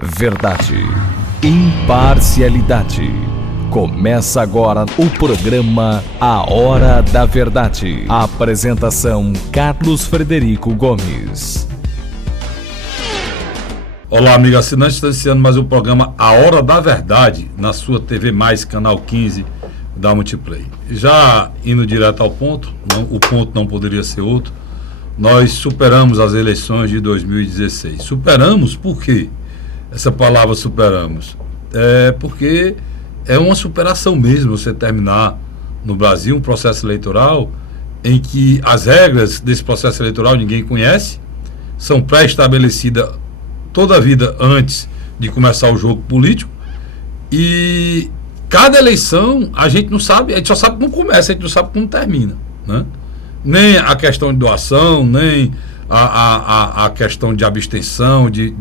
Verdade, imparcialidade. Começa agora o programa A Hora da Verdade. A apresentação: Carlos Frederico Gomes. Olá, amigo assinante, está iniciando mais um programa A Hora da Verdade, na sua TV Mais, canal 15 da Multiplay. Já indo direto ao ponto, o ponto não poderia ser outro, nós superamos as eleições de 2016. Superamos por quê? Essa palavra superamos. Porque é uma superação mesmo você terminar no Brasil um processo eleitoral em que as regras desse processo eleitoral ninguém conhece, são pré-estabelecidas toda a vida antes de começar o jogo político, e cada eleição a gente não sabe, a gente só sabe como começa, a gente não sabe como termina, né? Nem a questão de doação, nem a questão de abstenção, de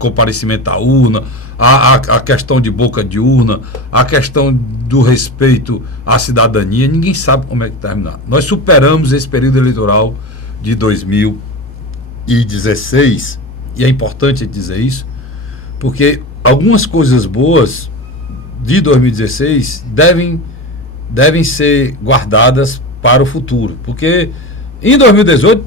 comparecimento à urna, a questão de boca de urna, a questão do respeito à cidadania, ninguém sabe como é que terminar. Nós superamos esse período eleitoral de 2016, e é importante dizer isso, porque algumas coisas boas de 2016 devem ser guardadas para o futuro, porque em 2018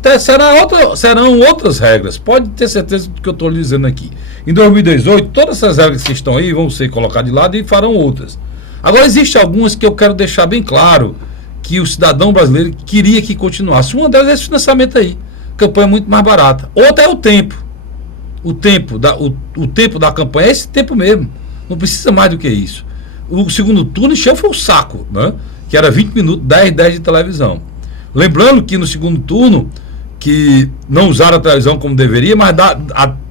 serão outras regras, pode ter certeza do que eu estou lhe dizendo aqui. Em 2018, todas essas regras que estão aí vão ser colocadas de lado e farão outras. Agora, existem algumas que eu quero deixar bem claro que o cidadão brasileiro queria que continuasse. Uma delas é esse financiamento aí, campanha muito mais barata. Outra é o tempo. O tempo da campanha é esse tempo mesmo, não precisa mais do que isso. O segundo turno encheu foi o saco, né? Que era 20 minutos, 10 de televisão. Lembrando que no segundo turno, que não usaram a televisão como deveria, mas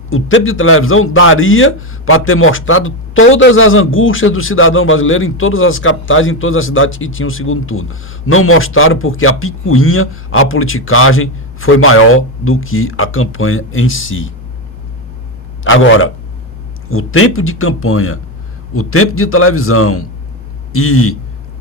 o tempo de televisão daria para ter mostrado todas as angústias do cidadão brasileiro em todas as capitais, em todas as cidades que tinham o segundo turno. Não mostraram porque a picuinha, a politicagem foi maior do que a campanha em si. Agora, o tempo de campanha, o tempo de televisão e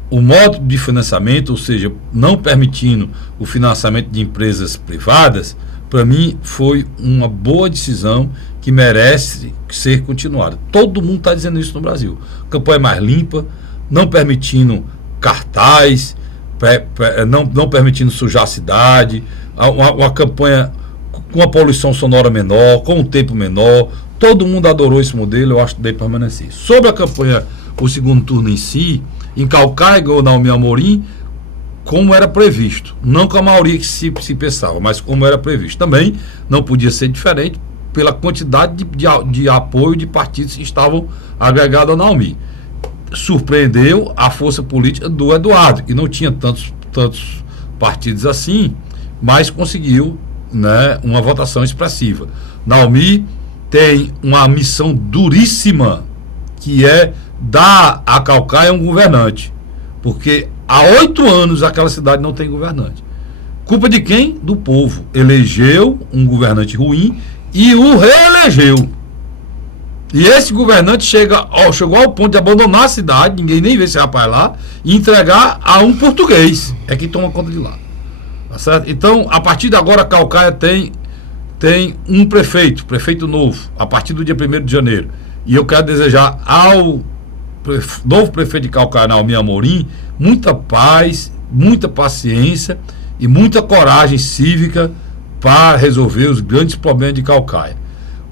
o modo de financiamento, ou seja, não permitindo o financiamento de empresas privadas, para mim foi uma boa decisão que merece ser continuada. Todo mundo está dizendo isso no Brasil. Campanha mais limpa, não permitindo cartaz, não permitindo sujar a cidade, uma campanha com a poluição sonora menor, com um tempo menor. Todo mundo adorou esse modelo, eu acho que deve permanecer. Sobre a campanha, o segundo turno em si, em Caucaia ganhou Naomi Amorim, como era previsto. Não com a maioria que se pensava, mas como era previsto. Também não podia ser diferente pela quantidade de apoio de partidos que estavam agregados a Naomi. Surpreendeu a força política do Eduardo, e não tinha tantos partidos assim, mas conseguiu, né, uma votação expressiva. Naomi tem uma missão duríssima, que é dar a Caucaia um governante, porque há 8 anos aquela cidade não tem governante. Culpa de quem? Do povo. Elegeu um governante ruim e o reelegeu. E esse governante chegou ao ponto de abandonar a cidade, ninguém nem vê esse rapaz lá, e entregar a um português, é que toma conta de lá. Tá certo? Então, a partir de agora, a Caucaia tem um prefeito novo, a partir do dia 1º de janeiro. E eu quero desejar ao novo prefeito de Caucaia, Naomi Amorim, muita paz, muita paciência e muita coragem cívica para resolver os grandes problemas de Caucaia.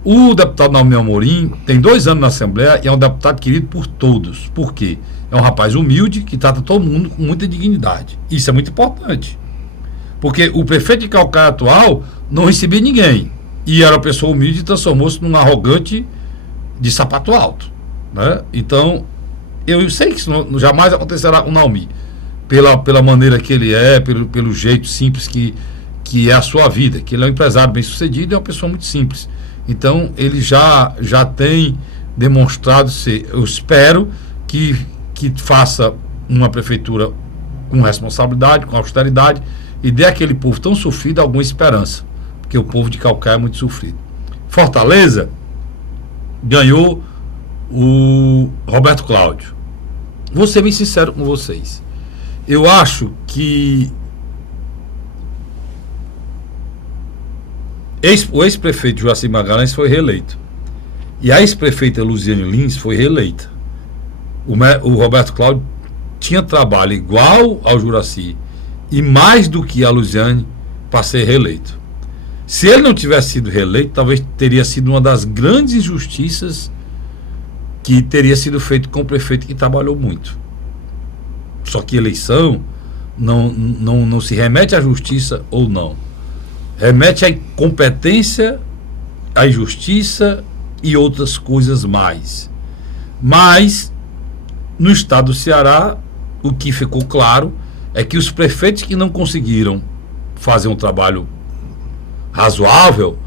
O deputado Naomi Amorim tem 2 anos na Assembleia e é um deputado querido por todos. Por quê? É um rapaz humilde que trata todo mundo com muita dignidade. Isso é muito importante. Porque o prefeito de Caucaia atual não recebia ninguém. E era uma pessoa humilde e transformou-se num arrogante de sapato alto, né? Então, eu sei que isso jamais acontecerá com o Naomi, pela maneira que ele é, pelo jeito simples que é a sua vida, que ele é um empresário bem sucedido e é uma pessoa muito simples. Então, ele já tem demonstrado ser. Eu espero que faça uma prefeitura com responsabilidade, com austeridade, e dê àquele povo tão sofrido alguma esperança, porque o povo de Caucaia é muito sofrido. Fortaleza ganhou o Roberto Cláudio. Vou ser bem sincero com vocês. Eu acho que o ex-prefeito Joacir Magalhães foi reeleito. E a ex-prefeita Luziane Lins foi reeleita. O Roberto Cláudio tinha trabalho igual ao Juracy e mais do que a Luziane para ser reeleito. Se ele não tivesse sido reeleito, talvez teria sido uma das grandes injustiças que teria sido feito com o prefeito que trabalhou muito. Só que eleição não se remete à justiça ou não. Remete à incompetência, à injustiça e outras coisas mais. Mas, no estado do Ceará, o que ficou claro é que os prefeitos que não conseguiram fazer um trabalho razoável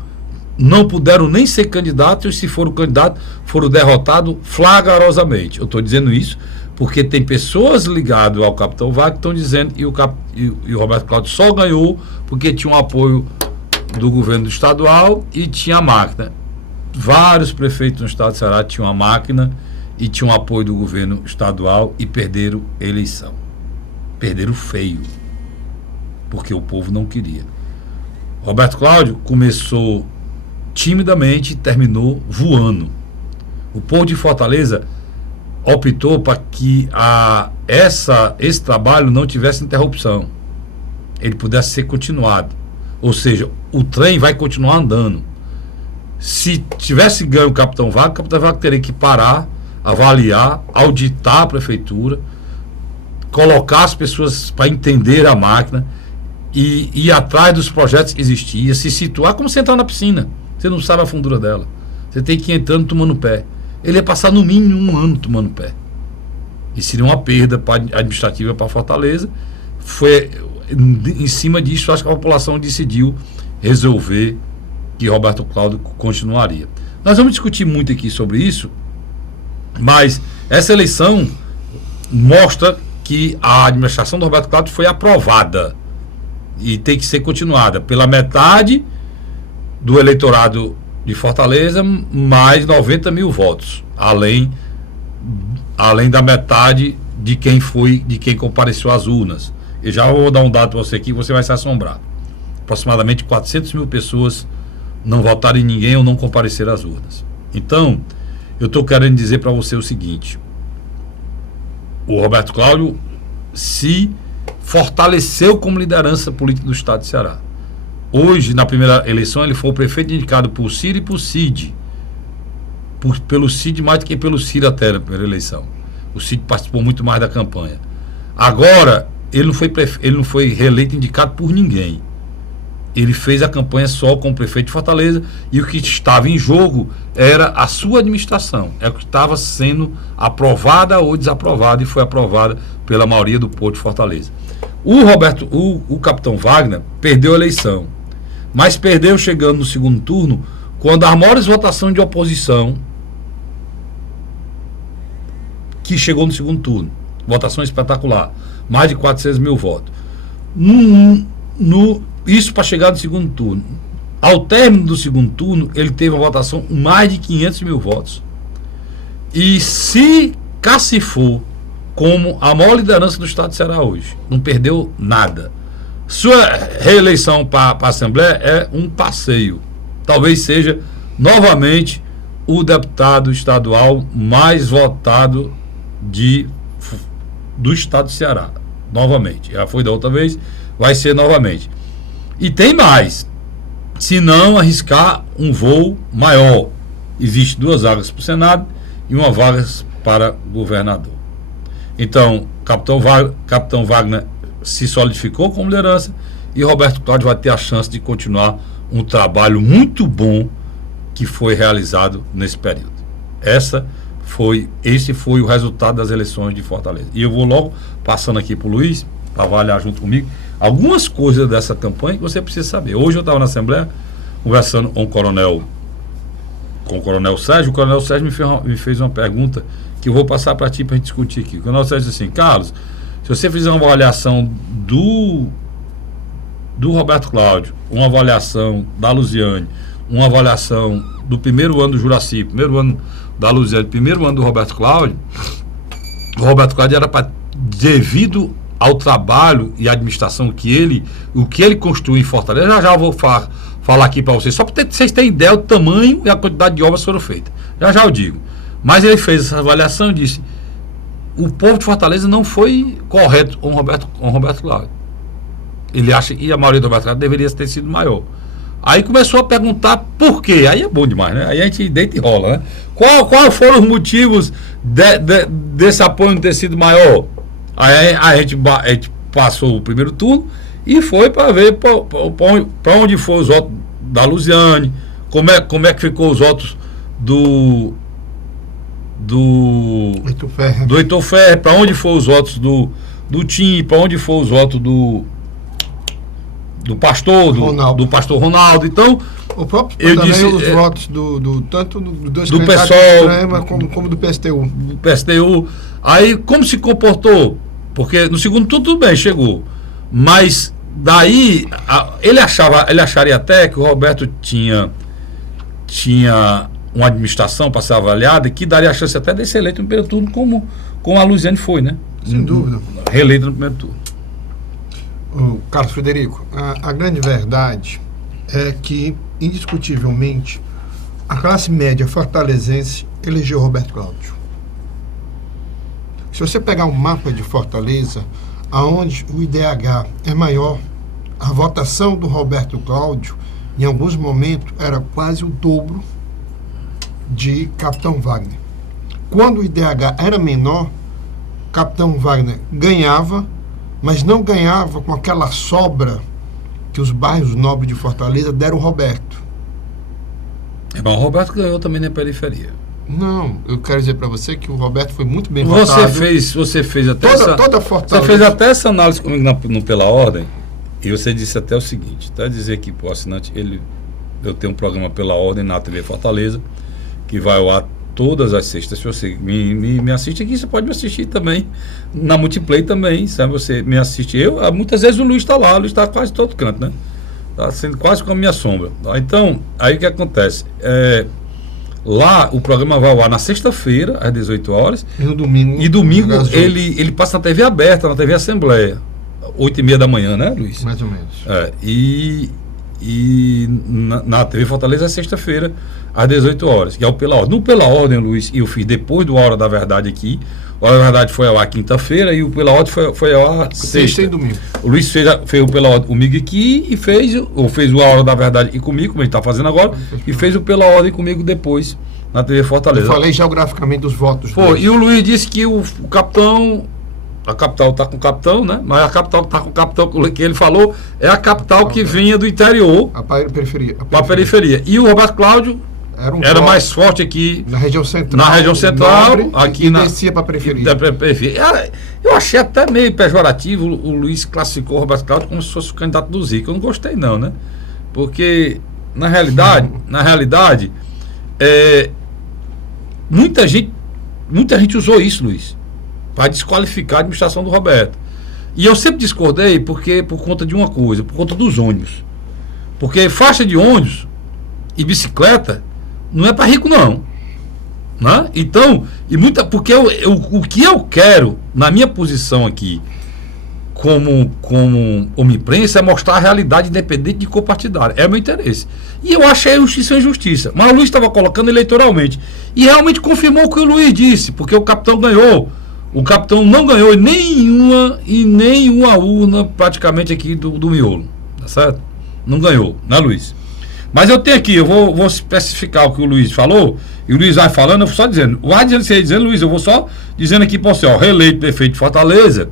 não puderam nem ser candidatos, e se foram candidatos, foram derrotados flagrosamente. Eu estou dizendo isso porque tem pessoas ligadas ao Capitão Wagner que estão dizendo que o Roberto Cláudio só ganhou porque tinha um apoio do governo estadual e tinha máquina. Vários prefeitos no estado do Ceará tinham a máquina e tinham apoio do governo estadual e perderam a eleição. Perderam feio, porque o povo não queria. Roberto Cláudio começou timidamente e terminou voando. O povo de Fortaleza optou para que esse trabalho não tivesse interrupção, ele pudesse ser continuado. Ou seja, o trem vai continuar andando. Se tivesse ganho o Capitão Wagner teria que parar, avaliar, auditar a prefeitura, colocar as pessoas para entender a máquina e ir atrás dos projetos que existiam, se situar como você entrar na piscina. Você não sabe a fundura dela. Você tem que ir entrando tomando pé. Ele ia passar no mínimo 1 ano tomando pé. E seria uma perda administrativa para Fortaleza. Foi em cima disso, acho que a população decidiu resolver que Roberto Cláudio continuaria. Nós vamos discutir muito aqui sobre isso, mas essa eleição mostra que a administração do Roberto Cláudio foi aprovada e tem que ser continuada pela metade do eleitorado de Fortaleza, mais 90 mil votos, além da metade de quem compareceu às urnas. Eu já vou dar um dado para você aqui, você vai se assombrar. Aproximadamente 400 mil pessoas não votaram em ninguém ou não compareceram às urnas. Então, eu estou querendo dizer para você o seguinte: o Roberto Cláudio se fortaleceu como liderança política do estado de Ceará. Hoje, na primeira eleição, ele foi o prefeito indicado por Ciro e por Cid. Pelo Cid mais do que pelo Ciro até na primeira eleição. O Cid participou muito mais da campanha. Agora, ele não foi reeleito indicado por ninguém. Ele fez a campanha só como prefeito de Fortaleza, e o que estava em jogo era a sua administração. É o que estava sendo aprovada ou desaprovada, e foi aprovada pela maioria do povo de Fortaleza. O Capitão Wagner perdeu a eleição, mas perdeu chegando no segundo turno, quando a maior votação de oposição que chegou no segundo turno. Votação espetacular, mais de 400 mil votos. Isso para chegar no segundo turno. Ao término do segundo turno, ele teve uma votação mais de 500 mil votos. E se cacifou como a maior liderança do estado de Ceará hoje. Não perdeu nada. Sua reeleição para a Assembleia é um passeio. Talvez seja novamente o deputado estadual mais votado do estado de Ceará. Novamente. Já foi da outra vez, vai ser novamente. E tem mais. Se não arriscar um voo maior. Existem 2 vagas para o Senado e 1 vaga para governador. Então, Capitão Wagner se solidificou como liderança, e Roberto Cláudio vai ter a chance de continuar um trabalho muito bom que foi realizado nesse período. Esse foi o resultado das eleições de Fortaleza. E eu vou logo passando aqui para o Luiz, para avaliar junto comigo algumas coisas dessa campanha que você precisa saber. Hoje eu estava na Assembleia conversando com o Coronel Sérgio. O Coronel Sérgio me fez uma pergunta que eu vou passar para ti para a gente discutir aqui. O Coronel Sérgio disse assim: Carlos, se você fizer uma avaliação do Roberto Cláudio, uma avaliação da Luziane, uma avaliação do primeiro ano do Juracy, primeiro ano da Luziane, primeiro ano do Roberto Cláudio, o Roberto Cláudio era para, devido ao trabalho e à administração o que ele construiu em Fortaleza, já eu vou falar aqui para vocês, só para vocês terem ideia do tamanho e a quantidade de obras que foram feitas. Já eu digo. Mas ele fez essa avaliação e disse: o povo de Fortaleza não foi correto com o Roberto Cláudio. Ele acha que a maioria do Roberto Cláudio deveria ter sido maior. Aí começou a perguntar por quê. Aí é bom demais, né? Aí a gente deita e rola, né? Qual foram os motivos desse apoio não ter sido maior? Aí a gente passou o primeiro turno e foi para ver para onde foram os votos da Luziane, como é que ficou os votos do Heitor Ferrer, para onde foram os votos do Tim, para onde foram os votos do pastor, do pastor Ronaldo. Então, o próprio eu disse, os votos tanto do PSOL como do PSTU. Do PSTU. Aí, como se comportou? Porque no segundo turno tudo bem, chegou. Mas daí ele acharia até que o Roberto tinha uma administração para ser avaliada que daria a chance até de ser eleito no primeiro turno, como a Luziane foi, né? Sem dúvida. Reeleito no primeiro turno. Carlos Frederico, a grande verdade é que, indiscutivelmente, a classe média fortalezense elegeu Roberto Cláudio. Se você pegar um mapa de Fortaleza, aonde o IDH é maior, a votação do Roberto Cláudio, em alguns momentos, era quase o dobro de Capitão Wagner. Quando o IDH era menor, Capitão Wagner ganhava, mas não ganhava com aquela sobra que os bairros nobres de Fortaleza deram ao Roberto. Mas o Roberto ganhou também na periferia. Não, eu quero dizer para você que o Roberto foi muito bem votado. Você fez até toda Fortaleza. Você fez até essa análise comigo no Pela Ordem, e você disse até o seguinte, até dizer aqui para o assinante, eu tenho um programa Pela Ordem na TV Fortaleza, que vai ao ar todas as sextas. Se você me assiste aqui, você pode me assistir também na Multiplay também, sabe? Você me assiste. Muitas vezes o Luiz está lá, o Luiz está quase todo canto, né? Está sendo quase com a minha sombra. Então, aí o que acontece? Lá o programa vai ao ar na sexta-feira, às 18 horas. E no domingo. E domingo ele passa na TV aberta, na TV Assembleia, 8h30 da manhã, né, Luiz? Mais ou menos. E na TV Fortaleza é sexta-feira, às 18 horas, que é o Pela Ordem. No Pela Ordem, Luiz, eu fiz depois do Hora da Verdade aqui. O Hora da Verdade foi ao ar quinta-feira e o Pela Ordem foi ao ar sexta e domingo. O Luiz fez o Pela Ordem comigo aqui e fez o Hora da Verdade aqui comigo, como a gente está fazendo agora, e fez o Pela Ordem comigo depois na TV Fortaleza. Eu falei geograficamente dos votos. E o Luiz disse que o capitão... A capital está com o capitão, né? Mas a capital que está com o capitão que ele falou é a capital que vinha do interior para a periferia. E o Roberto Cláudio era mais forte aqui na região central. Na região central, aqui descia para a periferia. Eu achei até meio pejorativo. O Luiz classificou o Roberto Cláudio como se fosse o candidato do Zico. Eu não gostei não, né? Porque na realidade, muita gente usou isso, Luiz, para desqualificar a administração do Roberto. E eu sempre discordei por conta de uma coisa, por conta dos ônibus. Porque faixa de ônibus e bicicleta não é para rico, não. Né? Então, porque o que eu quero, na minha posição aqui, como imprensa, é mostrar a realidade independente de cor partidária. É o meu interesse. E eu achei justiça e injustiça. Mas o Luiz estava colocando eleitoralmente. E realmente confirmou o que o Luiz disse, porque o capitão ganhou. O capitão não ganhou nenhuma urna praticamente aqui do miolo, tá certo? Não ganhou, né, Luiz? Mas eu tenho aqui, eu vou especificar o que o Luiz falou, e o Luiz vai falando, eu vou só dizendo. Vai dizendo, Luiz, eu vou só dizendo aqui para você, reeleito prefeito de Fortaleza,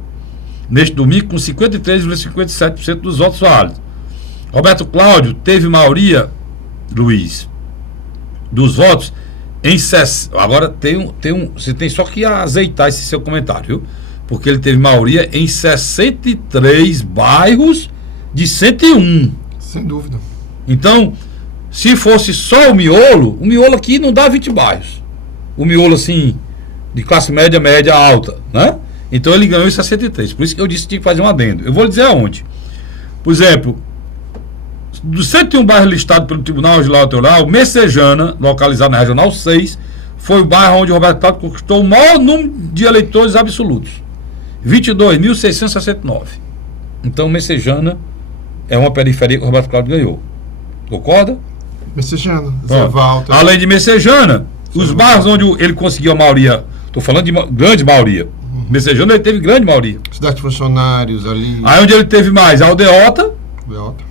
neste domingo, com 53,57% dos votos válidos. Roberto Cláudio teve maioria, Luiz, dos votos em agora você tem só que azeitar esse seu comentário, viu? Porque ele teve maioria em 63 bairros de 101. Sem dúvida. Então, se fosse só o miolo aqui não dá 20 bairros. O miolo, assim, de classe média, alta, né? Então ele ganhou em 63. Por isso que eu disse que tinha que fazer um adendo. Eu vou lhe dizer aonde. Por exemplo, dos 101 bairros listados pelo Tribunal Eleitoral, Messejana, localizado na Regional 6, foi o bairro onde o Roberto Cláudio conquistou o maior número de eleitores absolutos, 22.669. Então Messejana é uma periferia que o Roberto Cláudio ganhou. Concorda? Messejana, Zé Walter. Além de Messejana, Os bairros onde ele conseguiu a maioria, estou falando de grande maioria. Messejana ele teve grande maioria. Cidade de Funcionários ali. Aí onde ele teve mais, Aldeota, Aldeota.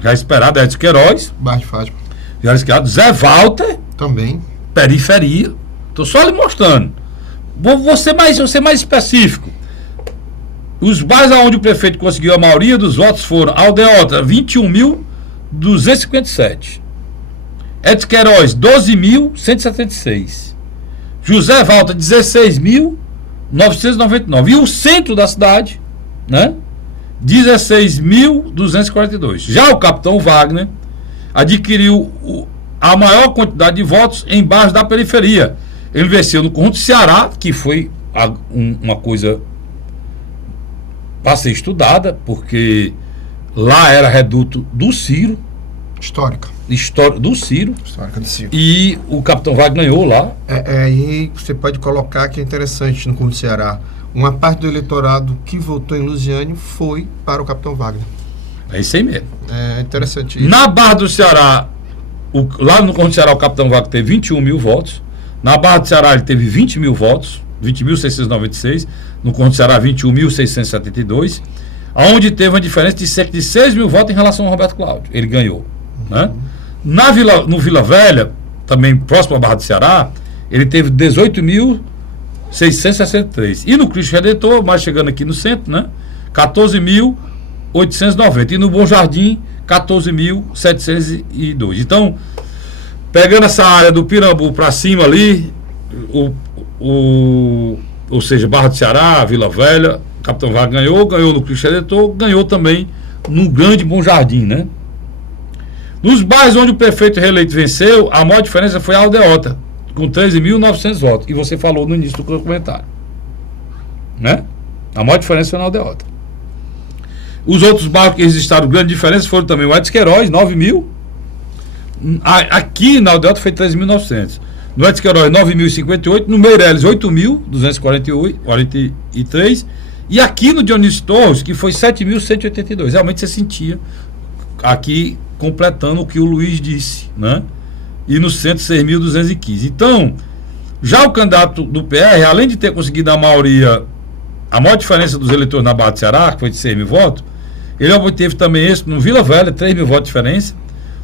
já esperado, Edson Queiroz, Bairro de Fátima. já esperado, Zé Walter, Também. periferia. Estou só lhe mostrando. Vou ser mais específico. Os bairros onde o prefeito conseguiu a maioria dos votos foram Aldeota, 21.257. Edson Queiroz, 12.176. José Walter, 16.999. E o centro da cidade, né? 16.242. Já o capitão Wagner adquiriu a maior quantidade de votos em bairros da periferia. Ele venceu no conjunto Ceará, que foi uma coisa para ser estudada, porque lá era reduto do Ciro. Histórica. Do Ciro. Histórica do Ciro. E o capitão Wagner ganhou lá. E você pode colocar que é interessante no Conjunto Ceará. Uma parte do eleitorado que votou em Lusiânia foi para o capitão Wagner. É isso aí mesmo. É interessante isso. Na Barra do Ceará, lá no Conjunto Ceará, o capitão Wagner teve 21 mil votos. Na Barra do Ceará, ele teve 20 mil votos, 20.696. No Conjunto Ceará, 21.672. Onde teve uma diferença de cerca de 6 mil votos em relação ao Roberto Cláudio. Ele ganhou. Né? No Vila Velha, também próximo à Barra do Ceará, ele teve 18.663. E no Cristo Redentor, mais chegando aqui no centro, né? 14.890. E no Bom Jardim, 14.702. Então, pegando essa área do Pirambu para cima ali, ou seja, Barra do Ceará, Vila Velha, Capitão Wagner ganhou no Cristo Redentor, ganhou também no Grande Bom Jardim, né? Nos bairros onde o prefeito reeleito venceu, a maior diferença foi a Aldeota, com 13.900 votos. E você falou no início do comentário, né? A maior diferença foi na Aldeota. Os outros bairros que registraram grande diferença foram também o Edson Queiroz, 9.000. Aqui na Aldeota foi 13.900. No Edson Queiroz, 9.058. No Meireles, 8.243. E aqui no Dionísio Torres, que foi 7.182. Realmente você sentia aqui completando o que o Luiz disse, né? E no centro, 6.215. Então, já o candidato do PR, além de ter conseguido a maior diferença dos eleitores na Barra do Ceará, que foi de 6 mil votos, ele obteve também esse no Vila Velha, 3 mil votos de diferença.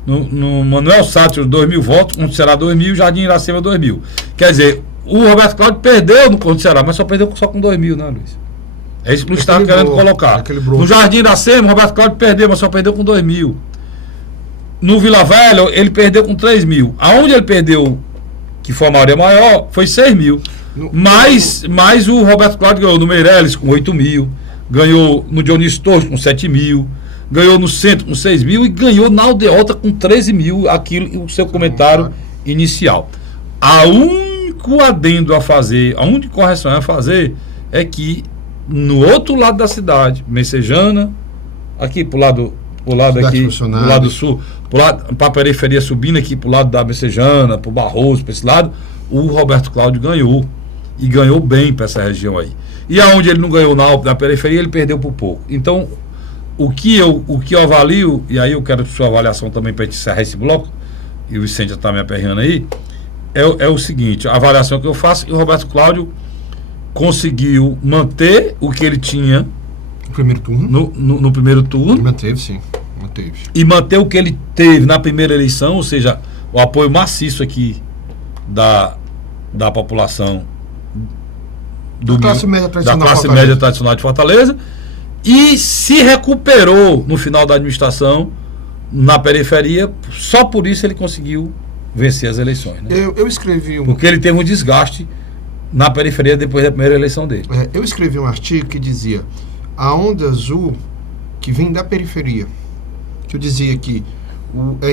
No Manuel Sátiro, 2 mil votos, no Ceará 2 mil, Jardim Iracema 2 mil. Quer dizer, o Roberto Cláudio perdeu no Conjunto Ceará, mas só perdeu só com 2 mil, né, Luiz? É isso que o Luiz estava querendo colocar. No Jardim Iracema, o Roberto Cláudio perdeu, mas só perdeu com 2 mil. No Vila Velha, ele perdeu com 3 mil. Aonde ele perdeu, que foi a maioria maior, foi 6 mil. Mas o Roberto Cláudio ganhou no Meireles com 8 mil, ganhou no Dionísio Torres com 7 mil, ganhou no centro com 6 mil e ganhou na Aldeota com 13 mil, aquilo, o seu comentário inicial. A único adendo a fazer, a única correção a fazer é que no outro lado da cidade, Messejana, aqui pro lado aqui, pro lado sul, para a periferia subindo aqui pro lado da Messejana, pro Barroso, para esse lado, o Roberto Cláudio ganhou. E ganhou bem para essa região aí. E aonde ele não ganhou na periferia, ele perdeu por pouco. Então, o que eu avalio, e aí eu quero sua avaliação também para encerrar esse bloco, e o Vicente já está me aperreando aí, é o seguinte, a avaliação que eu faço, que o Roberto Cláudio conseguiu manter o que ele tinha no primeiro turno. No primeiro turno. Manteve, sim. Manteve. E manter o que ele teve na primeira eleição, ou seja, o apoio maciço aqui da população da classe média tradicional de Fortaleza, e se recuperou no final da administração na periferia. Só por isso ele conseguiu vencer as eleições, né? Eu escrevi porque ele teve um desgaste na periferia depois da primeira eleição dele. Eu escrevi um artigo que dizia a onda azul que vem da periferia, que eu dizia que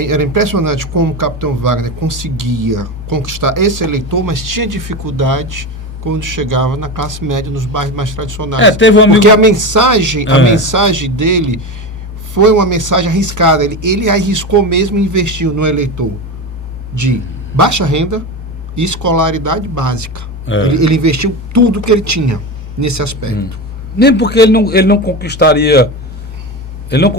era impressionante como o capitão Wagner conseguia conquistar esse eleitor, mas tinha dificuldade quando chegava na classe média, nos bairros mais tradicionais. Porque a mensagem dele foi uma mensagem arriscada. Ele arriscou mesmo e investiu no eleitor de baixa renda e escolaridade básica. Ele investiu tudo que ele tinha nesse aspecto. Nem porque ele não conquistaria Ele não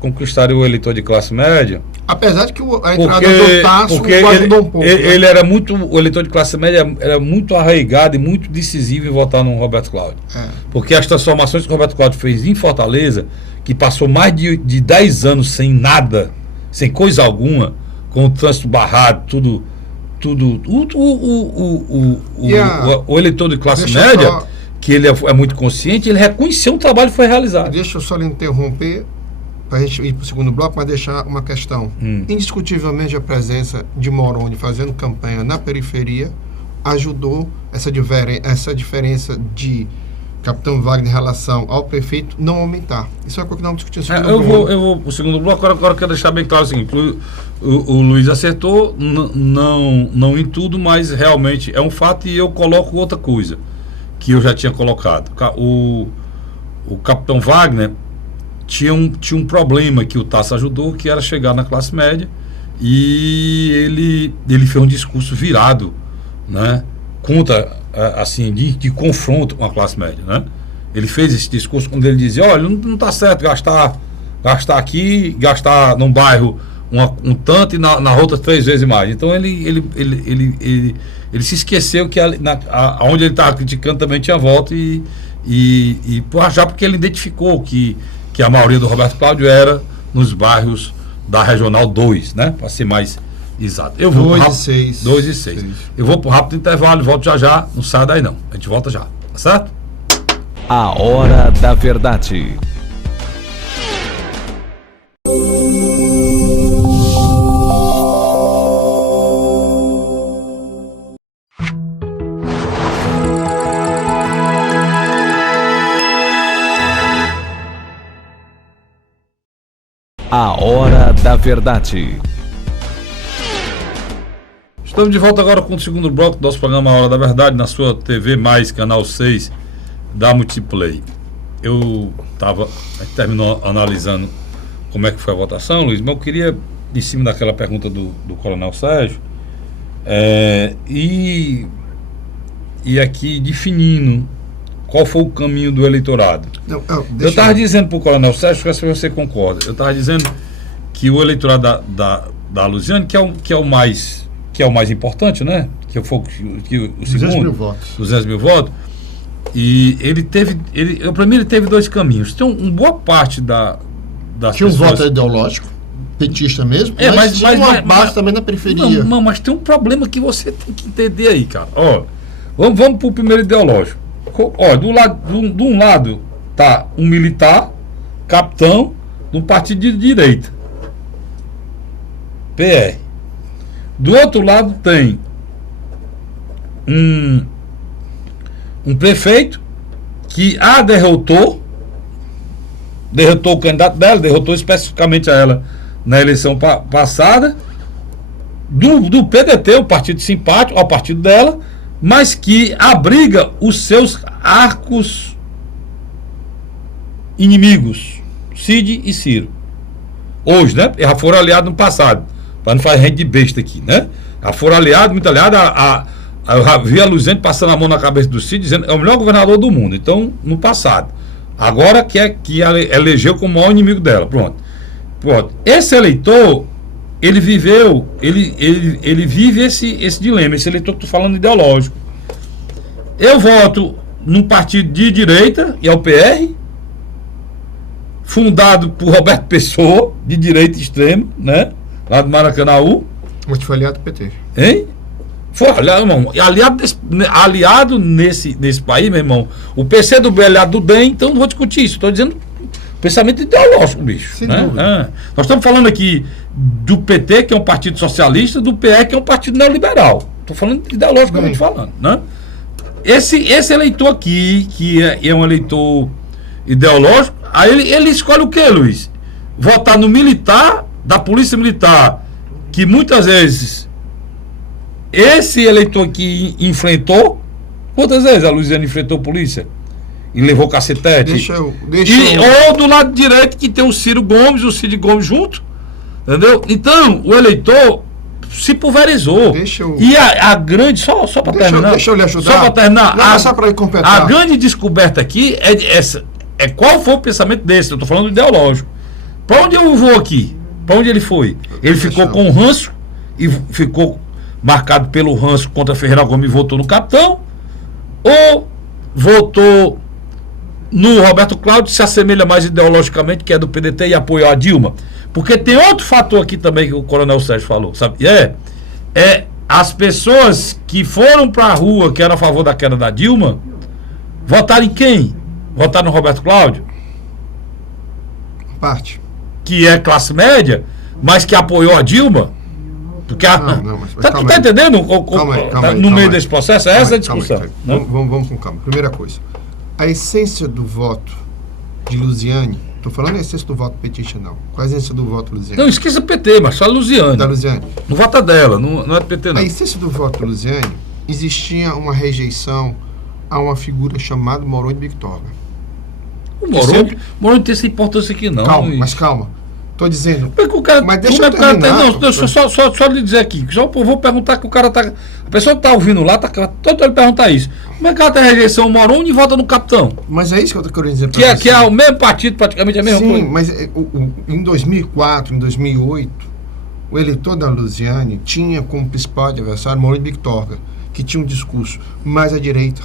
conquistaria o eleitor de classe média. Apesar de que a entrada do Tasso o ajudou um pouco. Ele era muito. O eleitor de classe média era muito arraigado e muito decisivo em votar no Roberto Cláudio. Porque as transformações que o Roberto Cláudio fez em Fortaleza, que passou mais de 10 anos sem nada, sem coisa alguma, com o trânsito barrado, tudo. O eleitor de classe média, que ele é muito consciente, ele reconheceu um trabalho que foi realizado. Deixa eu só lhe interromper, para a gente ir para o segundo bloco, mas deixar uma questão. Indiscutivelmente, a presença de Moroni fazendo campanha na periferia ajudou essa diferença de Capitão Wagner em relação ao prefeito não aumentar. Isso é uma coisa que não discutimos. Eu vou para o segundo bloco. Agora eu quero deixar bem claro o seguinte: o Luiz acertou, não em tudo, mas realmente é um fato, e eu coloco outra coisa que eu já tinha colocado. O Capitão Wagner tinha um problema que o Tasso ajudou, que era chegar na classe média, e ele fez um discurso virado, né, contra, assim, de confronto com a classe média, né? Ele fez esse discurso quando ele dizia: olha, não está certo gastar aqui, gastar num bairro um tanto e na outra 3 vezes mais. Então ele se esqueceu que onde ele estava criticando também tinha voto, já porque ele identificou que a maioria do Roberto Cláudio era nos bairros da Regional 2, né? Para ser mais exato. Eu vou 2 e 6. Eu vou para o rápido intervalo e volto já. Não sai daí não. A gente volta já. Tá certo? A Hora da Verdade. A Hora da Verdade. Estamos de volta agora com o segundo bloco do nosso programa A Hora da Verdade, na sua TV Mais, canal 6 da Multiplay. A gente terminou analisando como é que foi a votação, Luiz, mas eu queria, em cima daquela pergunta do Coronel Sérgio, e aqui definindo qual foi o caminho do eleitorado. Eu estava dizendo para o Coronel Sérgio, se você concorda, eu estava dizendo que o eleitorado da Luziane, que é o mais importante, né? Que foi o segundo, 200 mil votos. E para mim ele teve 2 caminhos. Tem uma boa parte das tinha pessoas... um voto ideológico, petista mesmo, mas tinha uma base também na periferia. Não, mas tem um problema que você tem que entender aí, cara. Ó, vamos para o primeiro ideológico. Ó, de um lado tá um militar, capitão, de um partido de direita, PR. Do outro lado tem um prefeito que derrotou o candidato dela, derrotou especificamente a ela na eleição passada, do PDT, o partido simpático ao partido dela, mas que abriga os seus arcos inimigos, Cid e Ciro. Hoje, né? Já foram aliados no passado, para não fazer gente de besta aqui, né? Já foram aliados, muito aliados. Eu já vi a Luziane passando a mão na cabeça do Cid, dizendo é o melhor governador do mundo. Então, no passado. Agora que elegeu como o maior inimigo dela. Pronto. Esse eleitor, ele viveu, ele vive esse dilema, esse eleitor que estou falando ideológico. Eu voto num partido de direita, e é o PR, fundado por Roberto Pessoa, de direita extrema, né? Lá do Maracanaú. Mas foi aliado do PT. Hein? Foi aliado nesse país, meu irmão. O PCdoB é aliado do DEM, então não vou discutir isso. Estou dizendo pensamento ideológico, bicho. Sem né? dúvida. Nós estamos falando aqui do PT, que é um partido socialista, do PE, que é um partido neoliberal. Estou falando ideologicamente falando, né? Esse eleitor aqui, que é um eleitor ideológico, aí ele escolhe o quê, Luiz? Votar no militar, da polícia militar, que muitas vezes esse eleitor aqui enfrentou. Quantas vezes a Luziane enfrentou a polícia? E levou cacetete? Ou do lado direito, que tem o Ciro Gomes e o Cid Gomes junto. Entendeu? Então, o eleitor se pulverizou. E a grande, só para terminar. Deixa eu lhe ajudar. Só para terminar. Só para completar. A grande descoberta aqui é qual foi o pensamento desse? Eu estou falando ideológico. Para onde eu vou aqui? Para onde ele foi? Ele ficou com o ranço e ficou marcado pelo ranço contra Ferreira Gomes e votou no capitão? Ou votou no Roberto Cláudio, se assemelha mais ideologicamente, que é do PDT, e apoiou a Dilma? Porque tem outro fator aqui também que o Coronel Sérgio falou, sabe? As pessoas que foram para a rua, que eram a favor da queda da Dilma, votaram em quem? Votaram no Roberto Cláudio? Parte. Que é classe média, mas que apoiou a Dilma? Porque tu tá entendendo? No meio desse processo, é essa a discussão. Vamos com calma. Primeira coisa, a essência do voto de Luziane, estou falando a essência do voto petista, não. Qual a essência do voto Luziane? Não, esqueça PT, mas só Luziane. Da Luziane. Não vota dela, não é do PT, não. A essência do voto Luziane, existia uma rejeição a uma figura chamada Moroni Victorga. O Moroni tem essa importância aqui, não. Calma, mas calma. Estou dizendo. Porque o cara, mas deixa eu terminar. Não, deixa eu só lhe dizer aqui. Eu vou perguntar que o cara tá. A pessoa que está ouvindo lá, todo ele perguntar isso. Como é que ela tem rejeição ao Moroni e vota no capitão? Mas é isso que eu estou querendo dizer para você. Que é o mesmo partido, praticamente a mesma coisa. Sim, mas em 2004, em 2008, o eleitor da Luziane tinha como principal adversário Moroni Victorga, que tinha um discurso mais à direita.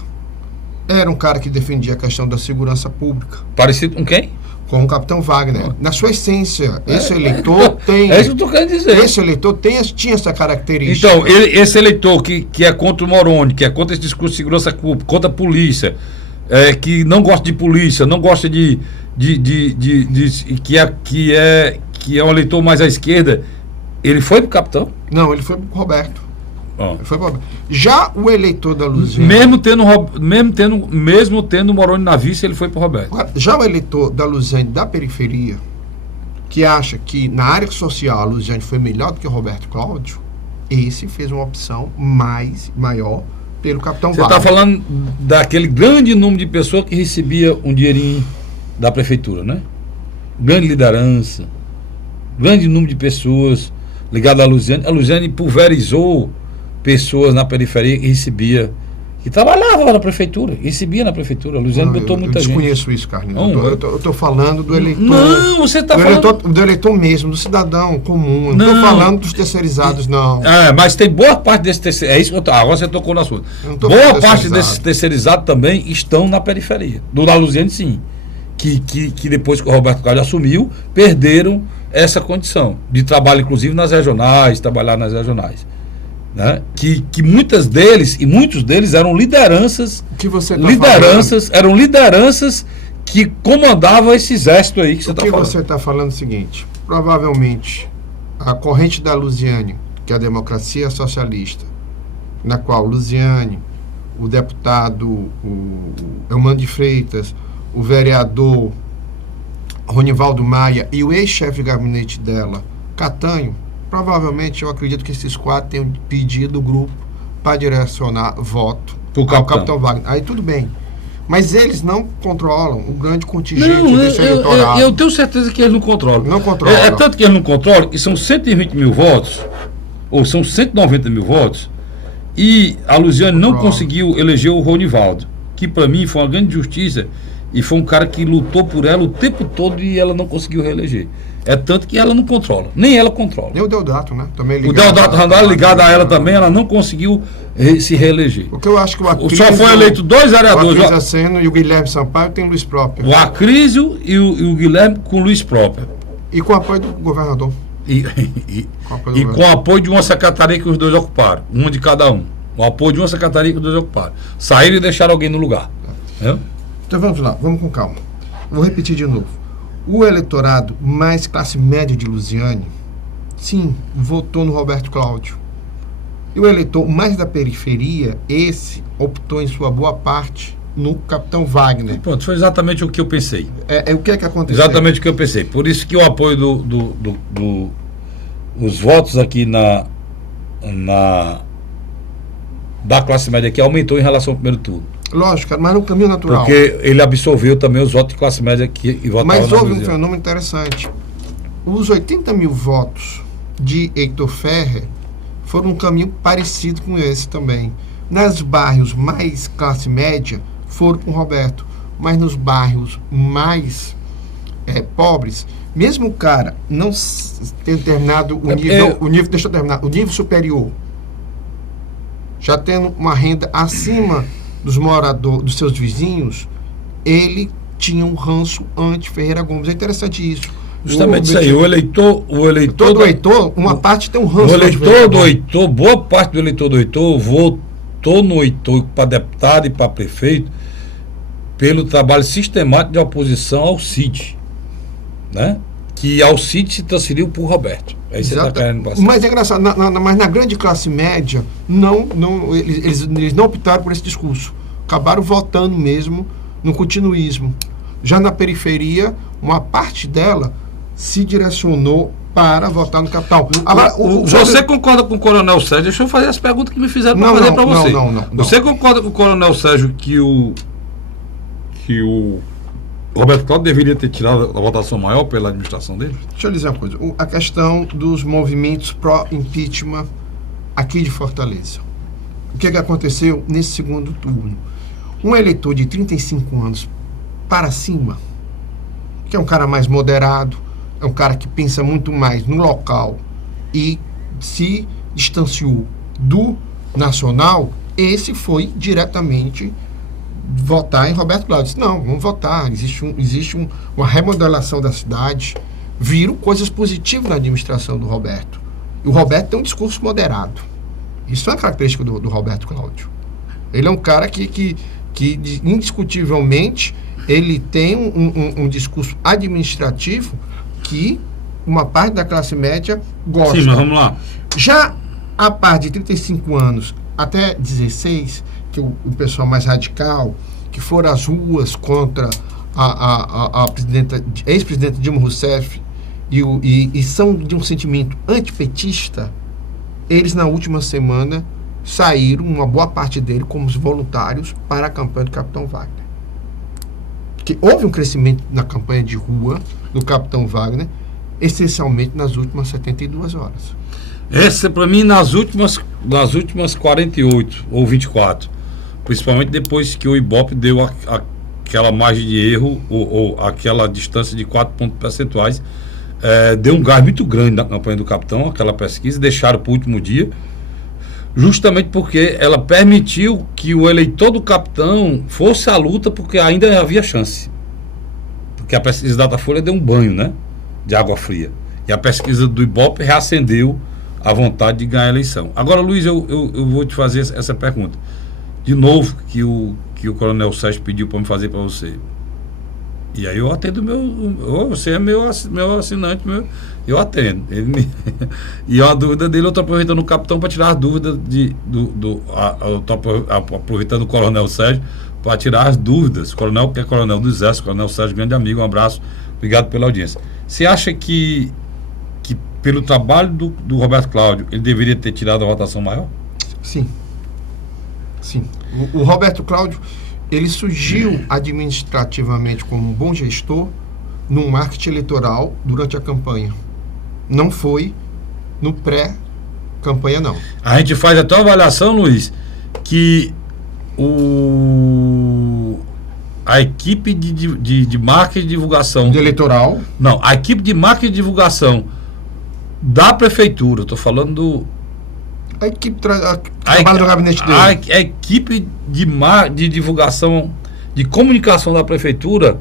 Era um cara que defendia a questão da segurança pública. Parecido com quem? Com o capitão Wagner. Na sua essência, esse eleitor tem... É isso que eu estou querendo dizer. Esse eleitor tinha essa característica. Então, esse eleitor que é contra o Moroni, que é contra esse discurso de segurança pública, contra a polícia, que não gosta de polícia, não gosta que é um eleitor mais à esquerda, ele foi pro capitão? Não, ele foi pro Roberto. Já o eleitor da Luziane, mesmo tendo o Moroni na vice, ele foi pro Roberto. Já o eleitor da Luziane da periferia, que acha que na área social a Luziane foi melhor do que o Roberto Cláudio, esse fez uma opção maior pelo capitão Você Wagner. está falando daquele grande número de pessoas que recebia um dinheirinho da prefeitura, né? Grande liderança, grande número de pessoas ligadas à Luziane. A Luziane pulverizou pessoas na periferia que trabalhavam na prefeitura, recebia na prefeitura. A Luziane botou muita gente. Eu desconheço isso, Carlinhos. Eu estou falando do eleitor. Não, você está falando... do eleitor mesmo, do cidadão comum. Não estou falando dos terceirizados, não. Mas tem boa parte desses terceirizados. É isso que eu estou... Agora você tocou no assunto. Boa parte desses terceirizados também estão na periferia. Do da Luziane, sim. Que depois que o Roberto Cláudio assumiu, perderam essa condição de trabalho, inclusive nas regionais, trabalhar nas regionais. Né? Que muitos deles eram lideranças, eram lideranças que comandavam esse exército aí que você está falando. O que você está falando é o seguinte: provavelmente a corrente da Luziane, que é a democracia socialista, na qual Luziane, o deputado o Eumano de Freitas, o vereador Ronivaldo Maia e o ex-chefe de gabinete dela, Catanho, provavelmente eu acredito que esses quatro tenham pedido o grupo para direcionar voto ao capitão Wagner. Aí tudo bem. Mas eles não controlam o grande contingente desse eleitorado. Eu tenho certeza que eles não controlam. Não controlam. É tanto que eles não controlam, que são 120 mil votos, ou são 190 mil votos, e a Luziane não conseguiu eleger o Ronivaldo, que para mim foi uma grande justiça, e foi um cara que lutou por ela o tempo todo e ela não conseguiu reeleger. É tanto que ela não controla. Nem ela controla. Nem o Deodato, né? Também o Deodato Randall, ligado a ela também, ela não conseguiu se reeleger. Porque eu acho que o Acrísio... Só foi eleito 2 vereadores. O Acrísio Aceno e o Guilherme Sampaio tem Luiz Próprio. O Acrísio e o Guilherme com Luiz Próprio. E com o apoio do governador. Com o apoio de uma secretaria que os dois ocuparam. Uma de cada um. O apoio de uma secretaria que os dois ocuparam. Saíram e deixaram alguém no lugar. Então vamos lá, vamos com calma. Vou repetir de novo. O eleitorado mais classe média de Luziane, sim, votou no Roberto Cláudio. E o eleitor mais da periferia, esse optou em sua boa parte no capitão Wagner. Pronto, foi exatamente o que eu pensei. O que é que aconteceu? Exatamente o que eu pensei. Por isso que o apoio os votos aqui da classe média aqui aumentou em relação ao primeiro turno. Lógico, mas no caminho natural. Porque ele absorveu também os votos de classe média que votavam. Mas houve um fenômeno interessante. Os 80 mil votos de Heitor Ferrer foram um caminho parecido com esse também. Nos bairros mais classe média, foram com o Roberto. mas nos bairros mais pobres, mesmo o cara não tendo terminado o nível, deixa eu terminar, o nível superior, já tendo uma renda acima dos moradores, dos seus vizinhos, ele tinha um ranço anti-Ferreira Gomes. É interessante isso. Justamente isso aí, o eleitor todo eleitor, uma parte tem um ranço. O eleitor do Heitor, boa parte do eleitor do Heitor votou no Heitor para deputado e para prefeito pelo trabalho sistemático de oposição ao Cid, né? Que ao Cid se transferiu para o Roberto. Aí você está querendo passar. Mas é engraçado, mas na grande classe média, eles não optaram por esse discurso. Acabaram votando mesmo no continuismo. Já na periferia, uma parte dela se direcionou para votar no capital. Agora, você concorda com o Coronel Sérgio? Deixa eu fazer as perguntas que me fizeram para fazer para você. Não. Você concorda com o Coronel Sérgio que o Roberto Cláudio deveria ter tirado a votação maior pela administração dele? Deixa eu dizer uma coisa. A questão dos movimentos pró-impeachment aqui de Fortaleza. O que aconteceu nesse segundo turno? Um eleitor de 35 anos para cima, que é um cara mais moderado, é um cara que pensa muito mais no local e se distanciou do nacional, esse foi diretamente votar em Roberto Cláudio. Disse, não, vamos votar, existe uma remodelação da cidade, viram coisas positivas na administração do Roberto. E o Roberto tem um discurso moderado. Isso é uma característica do Roberto Cláudio. Ele é um cara que indiscutivelmente ele tem um discurso administrativo que uma parte da classe média gosta. Sim, mas vamos lá. Já a parte de 35 anos até 16, que o pessoal mais radical, que foram às ruas contra a ex-presidenta Dilma Rousseff e são de um sentimento antipetista, eles na última semana saíram, uma boa parte deles, como voluntários para a campanha do Capitão Wagner. Que houve um crescimento na campanha de rua do Capitão Wagner, essencialmente nas últimas 72 horas. Essa, para mim, nas últimas 48 ou 24, principalmente depois que o Ibope deu aquela margem de erro ou aquela distância de 4 pontos percentuais, deu um gás muito grande na campanha do Capitão, aquela pesquisa, deixaram para o último dia, justamente porque ela permitiu que o eleitor do Capitão fosse à luta, porque ainda havia chance. Porque a pesquisa da Datafolha deu um banho, né, de água fria. E a pesquisa do Ibope reacendeu a vontade de ganhar a eleição. Agora, Luiz, eu vou te fazer essa pergunta. De novo, que o Coronel Sérgio pediu para me fazer para você. E aí eu atendo você é meu assinante, eu atendo. E a dúvida dele, eu estou aproveitando o Capitão para tirar as dúvidas eu estou aproveitando o Coronel Sérgio para tirar as dúvidas. Coronel, que é coronel do Exército, Coronel Sérgio, grande amigo, um abraço, obrigado pela audiência. Você acha que pelo trabalho do Roberto Cláudio, ele deveria ter tirado a votação maior? Sim. O Roberto Cláudio, ele surgiu administrativamente como um bom gestor no marketing eleitoral durante a campanha. Não foi no pré-campanha, não. A gente faz até uma avaliação, Luiz, que a equipe de marketing e divulgação... De eleitoral? Não, a equipe de marketing e divulgação da prefeitura, estou falando a equipe trabalha no gabinete dele. A equipe de divulgação, de comunicação da prefeitura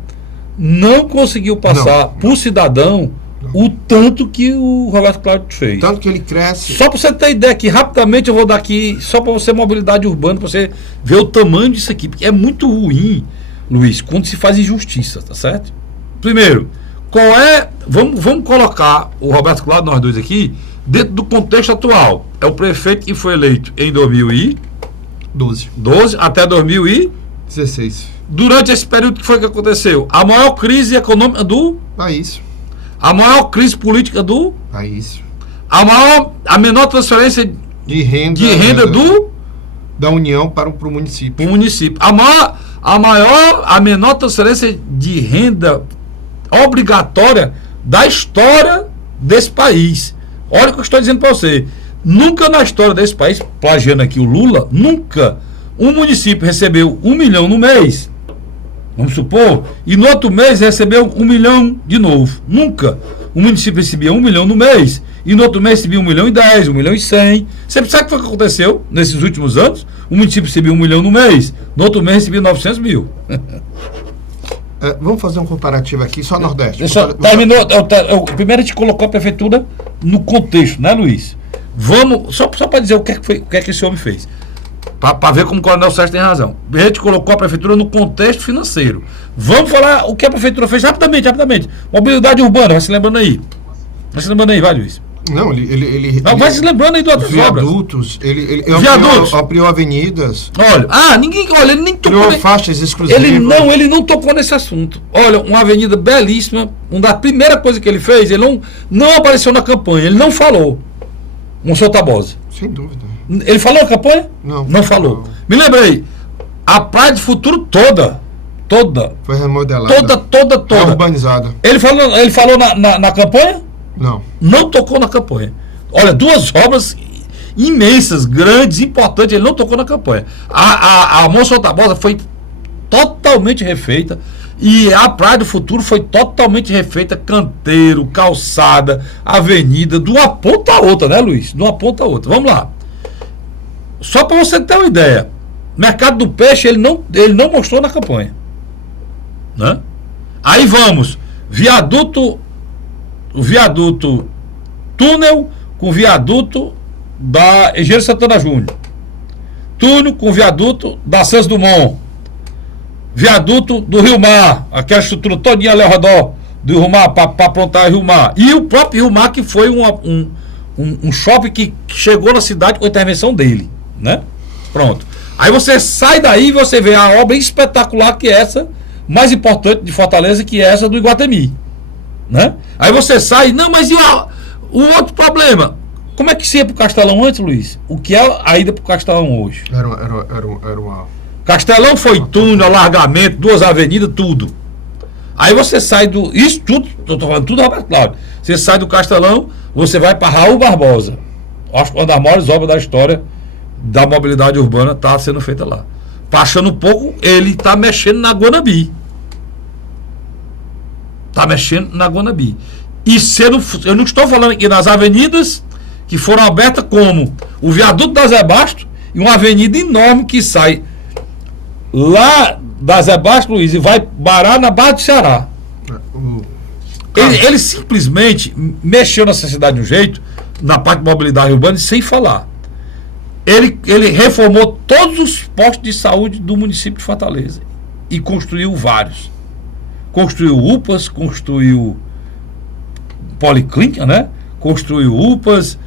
não conseguiu passar para o cidadão o tanto que o Roberto Cláudio fez. Tanto que ele cresce. Só para você ter ideia, que rapidamente eu vou dar aqui, só para você mobilidade urbana, para você ver o tamanho disso aqui, porque é muito ruim, Luiz, quando se faz injustiça, tá certo? Primeiro, vamos colocar o Roberto Cláudio, nós dois aqui, dentro do contexto atual. É o prefeito que foi eleito em 2012 até 2016. Durante esse período, que foi que aconteceu? A maior crise econômica do país. A maior crise política do país. A menor transferência de renda da União para o município. O município. A menor transferência de renda obrigatória da história desse país. Olha o que eu estou dizendo para você. Nunca na história desse país, plagiando aqui o Lula, nunca um município recebeu 1 milhão no mês Vamos supor, e no outro mês recebeu 1 milhão de novo. Nunca o município recebia 1 milhão no mês, e no outro mês recebia 1 milhão e 10, 1 milhão e 100. Você sabe o que foi que aconteceu nesses últimos anos? O município recebia 1 milhão no mês, no outro mês recebia 900 mil. Vamos fazer um comparativo aqui, só Nordeste. Terminou. Primeiro a gente colocou a prefeitura no contexto, né, Luiz? Vamos, só para dizer o que é que esse homem fez. Para ver como o Coronel Sérgio tem razão. A gente colocou a prefeitura no contexto financeiro. Vamos falar o que a prefeitura fez rapidamente. Mobilidade urbana, vai se lembrando aí. Vai, Luiz. Não, ele vai se lembrando aí de outras viadutos, obras. Ele viadutos. ampliou avenidas. Ele nem tocou. Criou faixas exclusivas. Ele não tocou nesse assunto. Olha, uma avenida belíssima, uma das primeiras coisas que ele fez, ele não apareceu na campanha, ele não falou. Monsenhor Tabosa. Sem dúvida. Ele falou na campanha? Não falou. Me lembrei, a Praia do Futuro toda. Foi remodelada. Toda. Urbanizada. Ele falou na campanha? Não tocou na campanha. Olha, duas obras imensas, grandes, importantes, ele não tocou na campanha. A Monsenhor Tabosa foi totalmente refeita, e a Praia do Futuro foi totalmente refeita, canteiro, calçada, avenida, de uma ponta a outra, né, Luiz? De uma ponta a outra. Vamos lá. Só para você ter uma ideia, mercado do peixe ele não mostrou na campanha, né? Aí vamos, o viaduto túnel com viaduto da Engenheiro Santana Júnior, túnel com viaduto da Santos Dumont, viaduto do Rio Mar, aquela estrutura todinha ali ao redor do Rio Mar, para aprontar o Rio Mar, e o próprio Rio Mar, que foi um shopping que chegou na cidade com a intervenção dele, né? Pronto. Aí você sai daí e você vê a obra espetacular que é essa, mais importante de Fortaleza, que é essa do Iguatemi, né? Aí você sai, mas e o outro problema? Como é que se ia pro Castelão antes, Luiz? O que é a ida pro Castelão hoje? Era uma... Castelão foi túnel, alargamento, 2 avenidas, tudo. Aí você sai isso tudo, eu tô falando tudo Roberto Cláudio. Você sai do Castelão, você vai para Raul Barbosa. Acho que uma das maiores obras da história da mobilidade urbana está sendo feita lá. Passando um pouco, ele está mexendo na Guanabi. E eu não estou falando aqui nas avenidas que foram abertas, como o viaduto da Zé Basto e uma avenida enorme que sai lá da Zé Basto, Luiz, e vai parar na Barra do Ceará. Ele simplesmente mexeu nessa cidade de um jeito, na parte de mobilidade urbana, sem falar. Ele reformou todos os postos de saúde do município de Fortaleza e construiu vários. Construiu UPAs, construiu policlínica, né? Construiu UPAs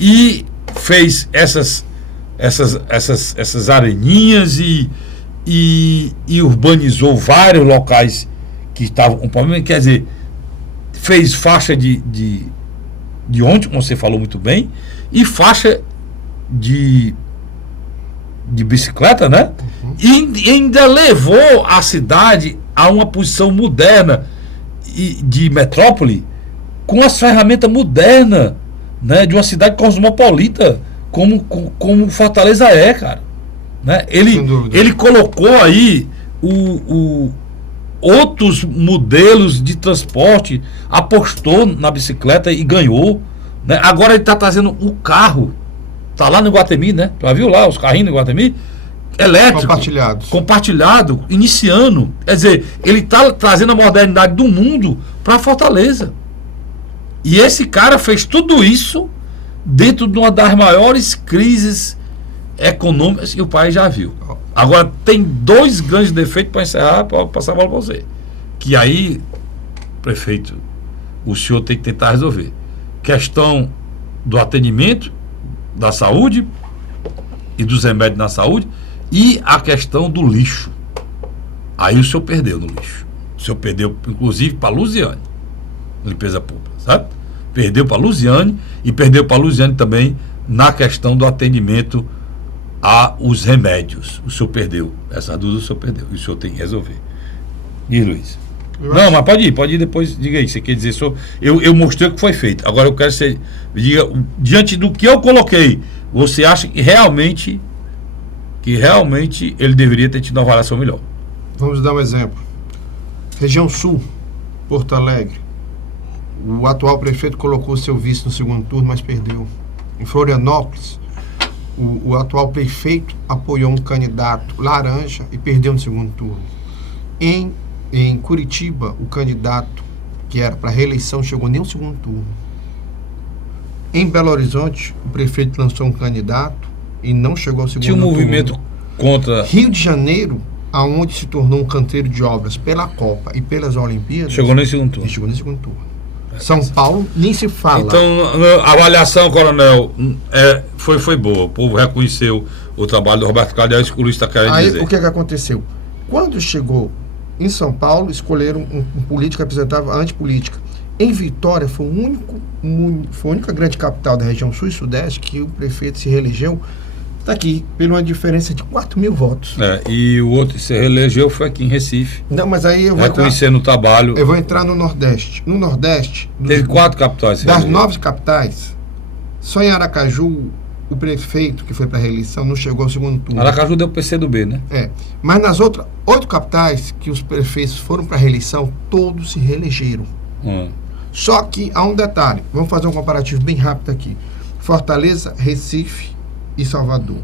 e fez essas areninhas e urbanizou vários locais que estavam com problema. Quer dizer, fez faixa de ônibus, como você falou muito bem, e faixa de bicicleta, né? E ainda levou a cidade a uma posição moderna de metrópole, com as ferramentas modernas, né? De uma cidade cosmopolita como Fortaleza é, cara, né? Ele colocou aí outros modelos de transporte, apostou na bicicleta e ganhou, né? Agora ele está trazendo o carro, tá lá no Iguatemi, né? Já viu lá os carrinhos no Iguatemi? Elétrico, compartilhado, iniciando. Quer dizer, ele está trazendo a modernidade do mundo para Fortaleza. E esse cara fez tudo isso dentro de uma das maiores crises econômicas que o país já viu. Agora, tem 2 grandes defeitos para encerrar, para passar a bola para você. Que aí, prefeito, o senhor tem que tentar resolver. Questão do atendimento, da saúde e dos remédios na saúde, e a questão do lixo. Aí o senhor perdeu no lixo. O senhor perdeu, inclusive, para Luziane, limpeza pública, sabe? Perdeu para Luziane e perdeu para Luziane também na questão do atendimento aos remédios. O senhor perdeu. Essas dúvidas o senhor perdeu. E o senhor tem que resolver. E Luiz? Não, mas pode ir depois. Diga aí, você quer dizer, eu mostrei o que foi feito. Agora eu quero que você diga, diante do que eu coloquei, você acha que realmente ele deveria ter tido uma avaliação melhor? Vamos dar um exemplo. Região Sul, Porto Alegre. O atual prefeito colocou seu vice no segundo turno, mas perdeu. Em Florianópolis, o atual prefeito apoiou um candidato laranja e perdeu no segundo turno. Em Curitiba, o candidato que era para reeleição chegou nem no segundo turno. Em Belo Horizonte, o prefeito lançou um candidato e não chegou ao segundo turno. Tinha um movimento contra... Rio de Janeiro, aonde se tornou um canteiro de obras pela Copa e pelas Olimpíadas... Chegou nesse segundo turno. Chegou nesse segundo turno. São Paulo, nem se fala. Então, a avaliação, coronel, foi boa. O povo reconheceu o trabalho do Roberto Cláudio, é isso que o Luiz está querendo dizer. Aí, o que aconteceu? Quando chegou em São Paulo, escolheram um político que representava a antipolítica. Em Vitória, foi a única grande capital da região sul e sudeste que o prefeito se reelegeu, está aqui, por uma diferença de 4 mil votos. E o outro que se reelegeu foi aqui em Recife. Não, mas aí eu vou reconhecendo o trabalho. Eu vou entrar no Nordeste. No Nordeste... Teve 4 capitais. Das 9 capitais, só em Aracaju, o prefeito que foi para a reeleição não chegou ao segundo turno. Aracaju deu PCdoB, né? Mas nas outras 8 capitais que os prefeitos foram para a reeleição, todos se reelegeram. Só que há um detalhe. Vamos fazer um comparativo bem rápido aqui. Fortaleza, Recife e Salvador.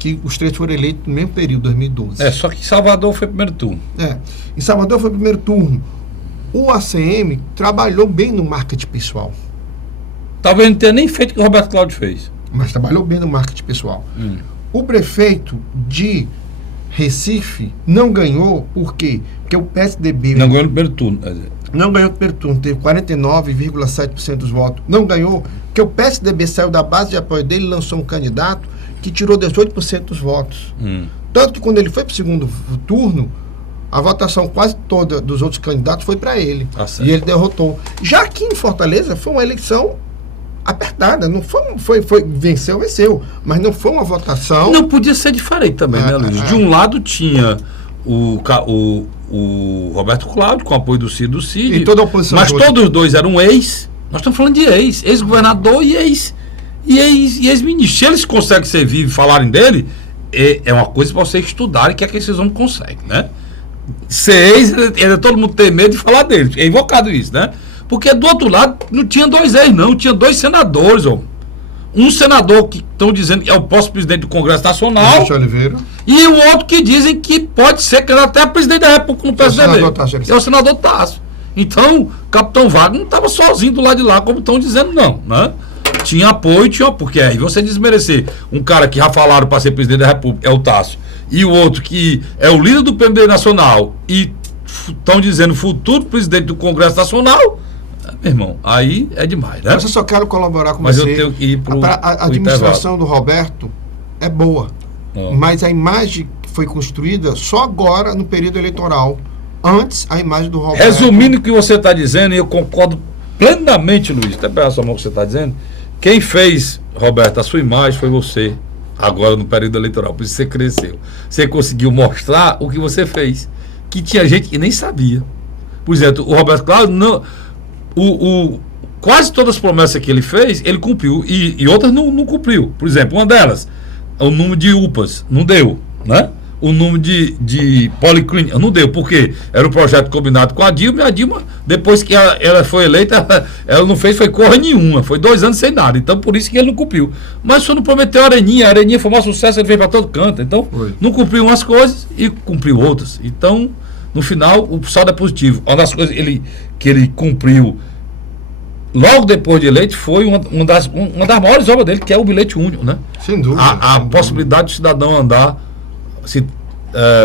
Que os 3 foram eleitos no mesmo período, 2012. Só que Salvador foi primeiro turno. Em Salvador foi primeiro turno. O ACM trabalhou bem no marketing pessoal. Talvez não tenha nem feito o que o Roberto Cláudio fez. Mas trabalhou bem no marketing pessoal. O prefeito de Recife não ganhou, por quê? Porque o PSDB... Não ganhou no primeiro turno. Não ganhou no primeiro turno, teve 49,7% dos votos. Não ganhou, porque o PSDB saiu da base de apoio dele e lançou um candidato que tirou 18% dos votos. Tanto que quando ele foi para o segundo turno, a votação quase toda dos outros candidatos foi para ele. E ele derrotou. Já aqui em Fortaleza foi uma eleição apertada, não foi venceu, mas não foi uma votação... Não podia ser diferente também, né, Luiz? De um lado tinha o Roberto Cláudio, com apoio do Cid, e toda a oposição, mas todos os dois eram ex. Nós estamos falando de ex-governador e ex-ministro. Se eles conseguem ser vivos e falarem dele, é uma coisa para vocês estudarem que é que esses homens conseguem, né? Ser ex, todo mundo tem medo de falar dele. É invocado isso, né? Porque do outro lado não tinha 2 ex, não, tinha 2 senadores, ó. Um senador que estão dizendo que é o próximo presidente do Congresso Nacional, Oliveira, e o outro que dizem que pode ser candidato até a presidente da República no PSDB. É o senador Tasso. Então, o capitão Wagner não estava sozinho do lado de lá, como estão dizendo, não, né? Tinha apoio, porque aí você desmerecer um cara que já falaram para ser presidente da República, é o Tasso, e o outro que é o líder do PMDB Nacional e estão dizendo futuro presidente do Congresso Nacional, meu irmão, aí é demais, né? Mas eu só quero colaborar com você. Mas eu tenho que ir a administração do Roberto é boa, mas a imagem que foi construída só agora no período eleitoral. Antes, a imagem do Roberto... Resumindo o que você está dizendo, e eu concordo plenamente, Luiz, até pegar a sua mão que você está dizendo, quem fez, Roberto, a sua imagem foi você, agora no período eleitoral, por isso você cresceu. Você conseguiu mostrar o que você fez, que tinha gente que nem sabia. Por exemplo, o Roberto Cláudio, não... quase todas as promessas que ele fez, ele cumpriu, e outras não cumpriu. Por exemplo, uma delas, o número de UPAs, não deu, né? O número de policlínica, não deu, porque era um projeto combinado com a Dilma, e a Dilma, depois que ela foi eleita, ela não fez, foi corra nenhuma, foi 2 anos sem nada, então por isso que ele não cumpriu. Mas só não prometeu a Areninha foi o maior sucesso, ele veio para todo canto, então não cumpriu umas coisas e cumpriu outras. Então, no final, o saldo é positivo. Uma das coisas que ele cumpriu logo depois de eleito foi uma das maiores obras dele, que é o bilhete único, né? Sem dúvida. A possibilidade do cidadão andar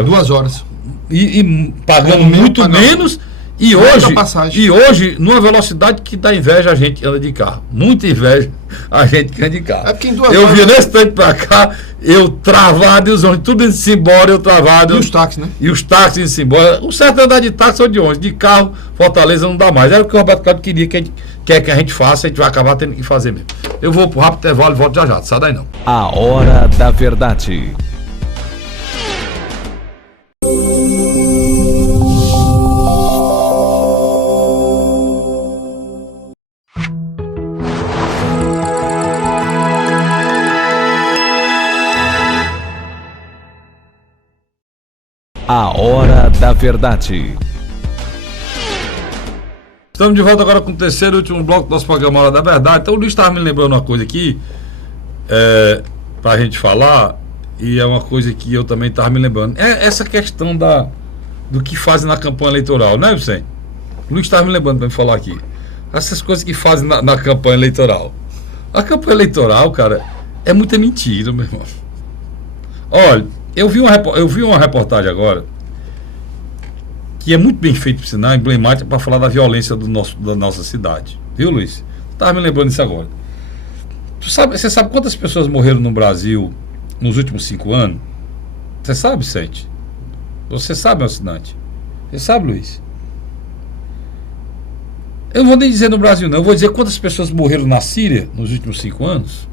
2 horas. E pagando muito menos. E hoje, numa velocidade que dá inveja a gente que anda de carro. Muita inveja a gente que anda de carro. Eu vi nesse tempo pra cá, eu travado e os ônibus, tudo indo embora, eu travado. E os táxis, né? E os táxis indo embora. O certo é andar de táxi ou de ônibus. De carro, Fortaleza não dá mais. Era o que o Roberto Cláudio queria que a gente faça, a gente vai acabar tendo que fazer mesmo. Eu vou pro rápido intervalo e volto já. Sai daí não. A Hora da Verdade. A Hora da Verdade. Estamos de volta agora com o terceiro e último bloco do nosso programa Hora da Verdade. Então o Luiz estava me lembrando uma coisa aqui, para a gente falar, e é uma coisa que eu também estava me lembrando. É essa questão do que fazem na campanha eleitoral, né, Vicente? O Luiz estava me lembrando para me falar aqui. Essas coisas que fazem na campanha eleitoral. A campanha eleitoral, cara, é muita mentira, meu irmão. Olha, eu vi uma reportagem agora que é muito bem feito, por sinal, emblemática para falar da violência da nossa cidade. Viu, Luiz? Estava me lembrando disso agora. Você sabe quantas pessoas morreram no Brasil nos últimos 5 anos? Você sabe, Vicente? Você sabe, meu assinante? Você sabe, Luiz? Eu não vou nem dizer no Brasil, não. Eu vou dizer quantas pessoas morreram na Síria nos últimos 5 anos.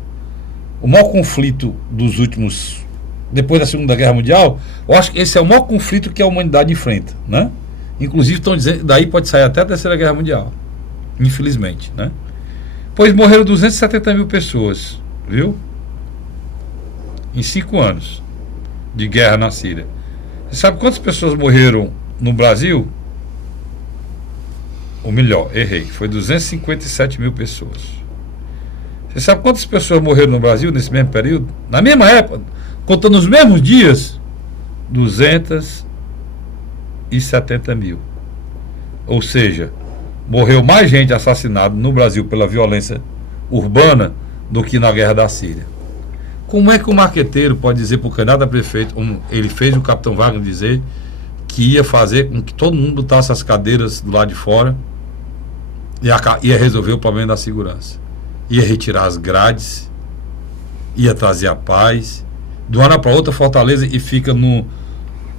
O maior conflito dos últimos... Depois da Segunda Guerra Mundial, eu acho que esse é o maior conflito que a humanidade enfrenta, né? Inclusive estão dizendo, daí pode sair até a Terceira Guerra Mundial, infelizmente, né? Pois morreram 270 mil pessoas, viu? Em 5 anos de guerra na Síria. Você sabe quantas pessoas morreram no Brasil? Ou melhor, errei, foi 257 mil pessoas. Você sabe quantas pessoas morreram no Brasil nesse mesmo período? Na mesma época, contando os mesmos dias, 270 mil. Ou seja, morreu mais gente assassinada no Brasil pela violência urbana do que na guerra da Síria. Como é que o marqueteiro pode dizer para o candidato a prefeito, ele fez o capitão Wagner dizer que ia fazer com que todo mundo botasse as cadeiras do lado de fora e ia resolver o problema da segurança, ia retirar as grades, ia trazer a paz. De uma hora para outra, Fortaleza e fica no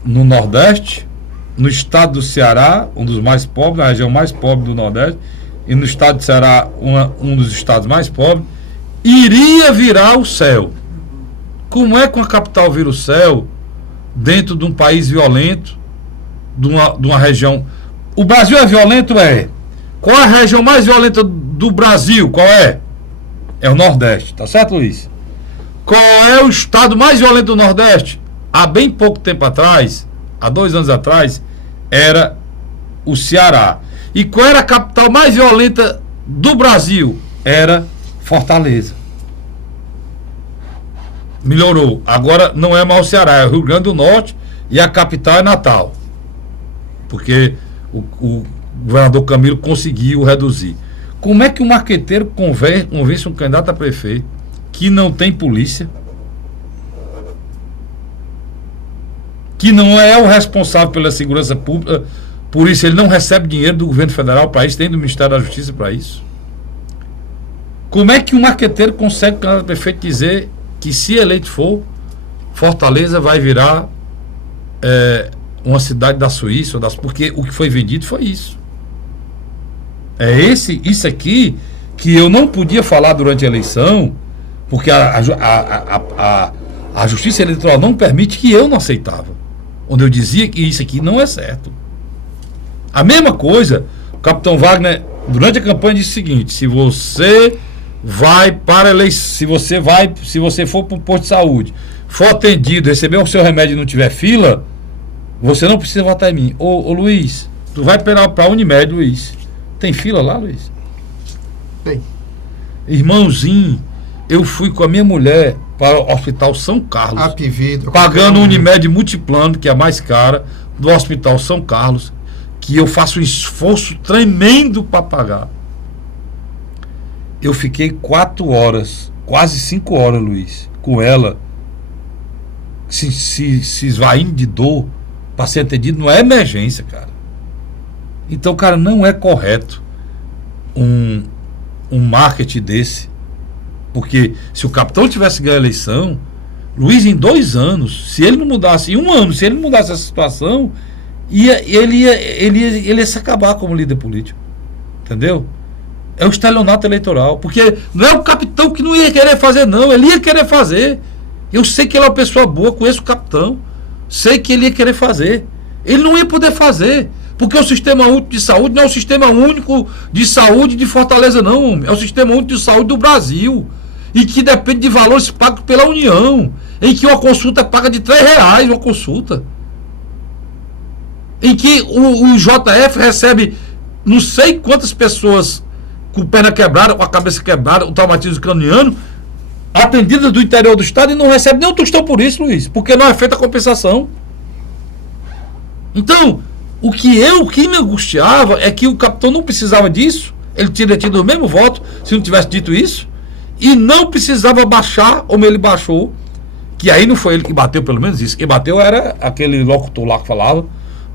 Nordeste, no estado do Ceará, um dos mais pobres, na região mais pobre do Nordeste, e no estado do Ceará, um dos estados mais pobres, iria virar o céu. Como é que uma capital vira o céu dentro de um país violento, de uma região... O Brasil é violento? É. Qual é a região mais violenta do Brasil? Qual é? É o Nordeste, tá certo, Luiz? Qual é o estado mais violento do Nordeste? Há bem pouco tempo atrás, há 2 anos atrás, era o Ceará. E qual era a capital mais violenta do Brasil? Era Fortaleza. Melhorou. Agora não é mais o Ceará, é o Rio Grande do Norte e a capital é Natal. Porque o governador Camilo conseguiu reduzir. Como é que um marqueteiro convence um candidato a prefeito que não tem polícia, que não é o responsável pela segurança pública, por isso ele não recebe dinheiro do governo federal para isso, tem do Ministério da Justiça para isso? Como é que um marqueteiro consegue, o candidato a prefeito, dizer que se eleito for, Fortaleza vai virar uma cidade da Suíça, porque o que foi vendido foi isso. É isso aqui que eu não podia falar durante a eleição, porque a Justiça Eleitoral não permite, que eu não aceitava, onde eu dizia que isso aqui não é certo. A mesma coisa, o capitão Wagner, durante a campanha, disse o seguinte: se você vai para a eleição, se você for para um posto de saúde, for atendido, receber o seu remédio e não tiver fila, você não precisa votar em mim. Ô Luiz, tu vai para a Unimed, Luiz. Tem fila lá, Luiz? Tem. Irmãozinho, eu fui com a minha mulher para o Hospital São Carlos, pagando Unimed Multiplano, que é a mais cara, do Hospital São Carlos, que eu faço um esforço tremendo para pagar. Eu fiquei 4 horas, quase 5 horas, Luiz, com ela, se esvaindo de dor, para ser atendido. Não é emergência, cara. Então, cara, não é correto um marketing desse. Porque se o capitão tivesse ganho a eleição, Luiz, em 2 anos, se ele não mudasse, em 1 ano, se ele não mudasse essa situação, ele ia se acabar como líder político. Entendeu? É o estelionato eleitoral. Porque não é o capitão que não ia querer fazer, não. Ele ia querer fazer. Eu sei que ele é uma pessoa boa, conheço o capitão. Sei que ele ia querer fazer. Ele não ia poder fazer. Porque o Sistema Único de Saúde não é o Sistema Único de Saúde de Fortaleza, não. É o Sistema Único de Saúde do Brasil. E que depende de valores pagos pela União. Em que uma consulta paga de R$3 uma consulta. em que o JF recebe não sei quantas pessoas com perna quebrada, com a cabeça quebrada, o traumatismo craniano, atendidas do interior do estado, e não recebe nem um tostão por isso, Luiz, porque não é feita a compensação. Então, o que me angustiava é que o capitão não precisava disso, ele teria tido o mesmo voto se não tivesse dito isso, e não precisava baixar como ele baixou, que aí não foi ele que bateu, pelo menos isso. Quem bateu era aquele locutor lá que falava,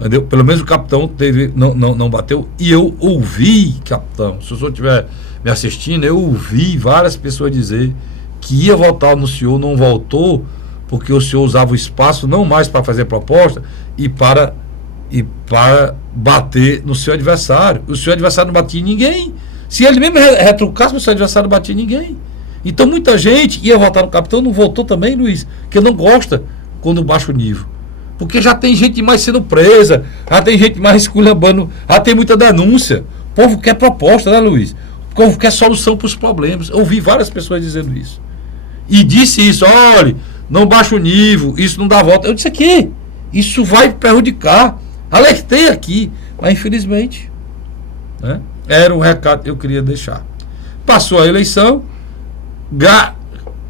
entendeu? Pelo menos o capitão não bateu. E eu ouvi, capitão, se o senhor estiver me assistindo, eu ouvi várias pessoas dizer que ia votar no senhor, não voltou, porque o senhor usava o espaço não mais para fazer proposta e para bater no seu adversário. O seu adversário não batia em ninguém. Se ele mesmo retrucasse, o seu adversário não batia em ninguém. Então muita gente ia votar no capitão, não votou também, Luiz, que não gosta quando baixa o nível. Porque já tem gente mais sendo presa, já tem gente mais esculhambando, já tem muita denúncia. O povo quer proposta, né, Luiz? O povo quer solução para os problemas. Eu ouvi várias pessoas dizendo isso. E disse isso, olha, não baixa o nível, isso não dá volta. Eu disse aqui, isso vai prejudicar. Alertei aqui, mas infelizmente, né, era o recado que eu queria deixar. Passou a eleição,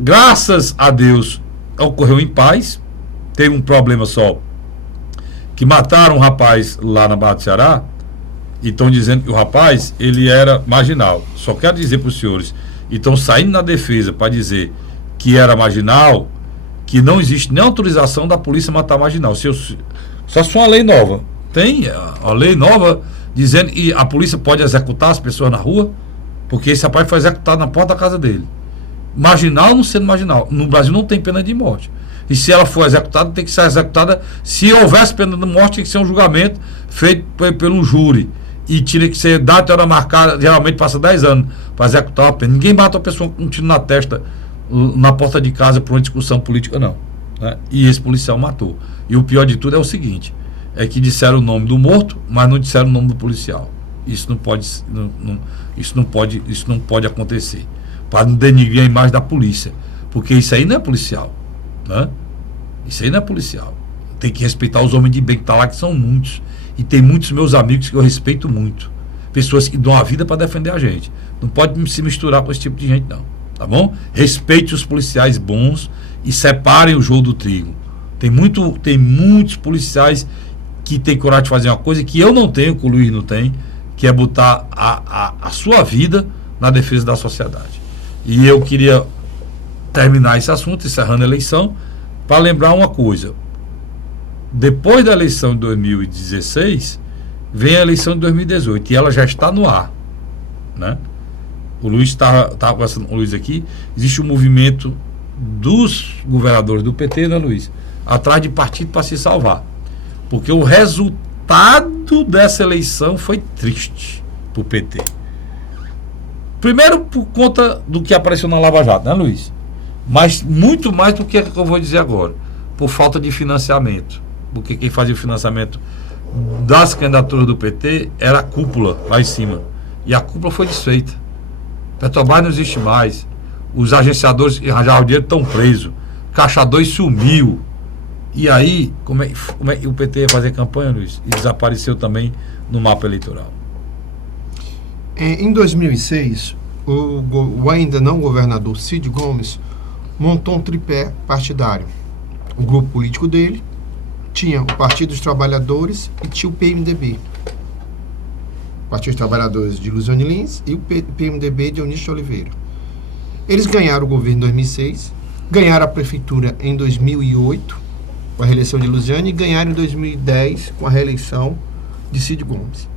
graças a Deus ocorreu em paz. Teve um problema só, que mataram um rapaz lá na Barra do Ceará, e estão dizendo que o rapaz, ele era marginal. Só quero dizer para os senhores, e estão saindo na defesa para dizer que era marginal, que não existe nem autorização da polícia matar marginal. Só se for uma lei nova. Tem a lei nova dizendo que a polícia pode executar as pessoas na rua, porque esse rapaz foi executado na porta da casa dele. Marginal não sendo marginal. No Brasil não tem pena de morte. E se ela for executada, tem que ser executada. Se houvesse pena de morte, tem que ser um julgamento feito por um júri. E tinha que ser data e hora marcada. Geralmente passa 10 anos para executar a pena. Ninguém mata uma pessoa com um tiro na testa na porta de casa por uma discussão política, não, né? E esse policial matou. E o pior de tudo é o seguinte: é que disseram o nome do morto, mas não disseram o nome do policial. Isso não pode acontecer. Para não denigrir a imagem da polícia. Porque isso aí não é policial, né? Isso aí não é policial. Tem que respeitar os homens de bem que estão lá, que são muitos. E tem muitos meus amigos que eu respeito muito. Pessoas que dão a vida para defender a gente. Não pode se misturar com esse tipo de gente, não. Tá bom? Respeite os policiais bons e separem o jogo do trigo. Tem muitos policiais que têm coragem de fazer uma coisa que eu não tenho, que o Luiz não tem, que é botar a sua vida na defesa da sociedade. E eu queria terminar esse assunto, encerrando a eleição, para lembrar uma coisa. Depois da eleição de 2016, vem a eleição de 2018, e ela já está no ar, né? O Luiz estava conversando com o Luiz aqui. Existe um movimento dos governadores do PT, né, Luiz? Atrás de partido para se salvar. Porque o resultado dessa eleição foi triste para o PT. Primeiro por conta do que apareceu na Lava Jato, né, Luiz? Mas muito mais do que eu vou dizer agora. Por falta de financiamento. Porque quem fazia o financiamento das candidaturas do PT era a cúpula lá em cima. E a cúpula foi desfeita. Petrobras não existe mais. Os agenciadores que arranjaram o dinheiro estão presos. Caixa 2 sumiu. E aí, como é que o PT ia fazer campanha, Luiz? E desapareceu também no mapa eleitoral. Em 2006, o ainda não governador Cid Gomes montou um tripé partidário. O grupo político dele tinha o Partido dos Trabalhadores e tinha o PMDB. Partido dos Trabalhadores de Luciane Lins e o PMDB de Eunício Oliveira. Eles ganharam o governo em 2006, ganharam a prefeitura em 2008, com a reeleição de Luciane, e ganharam em 2010 com a reeleição de Cid Gomes.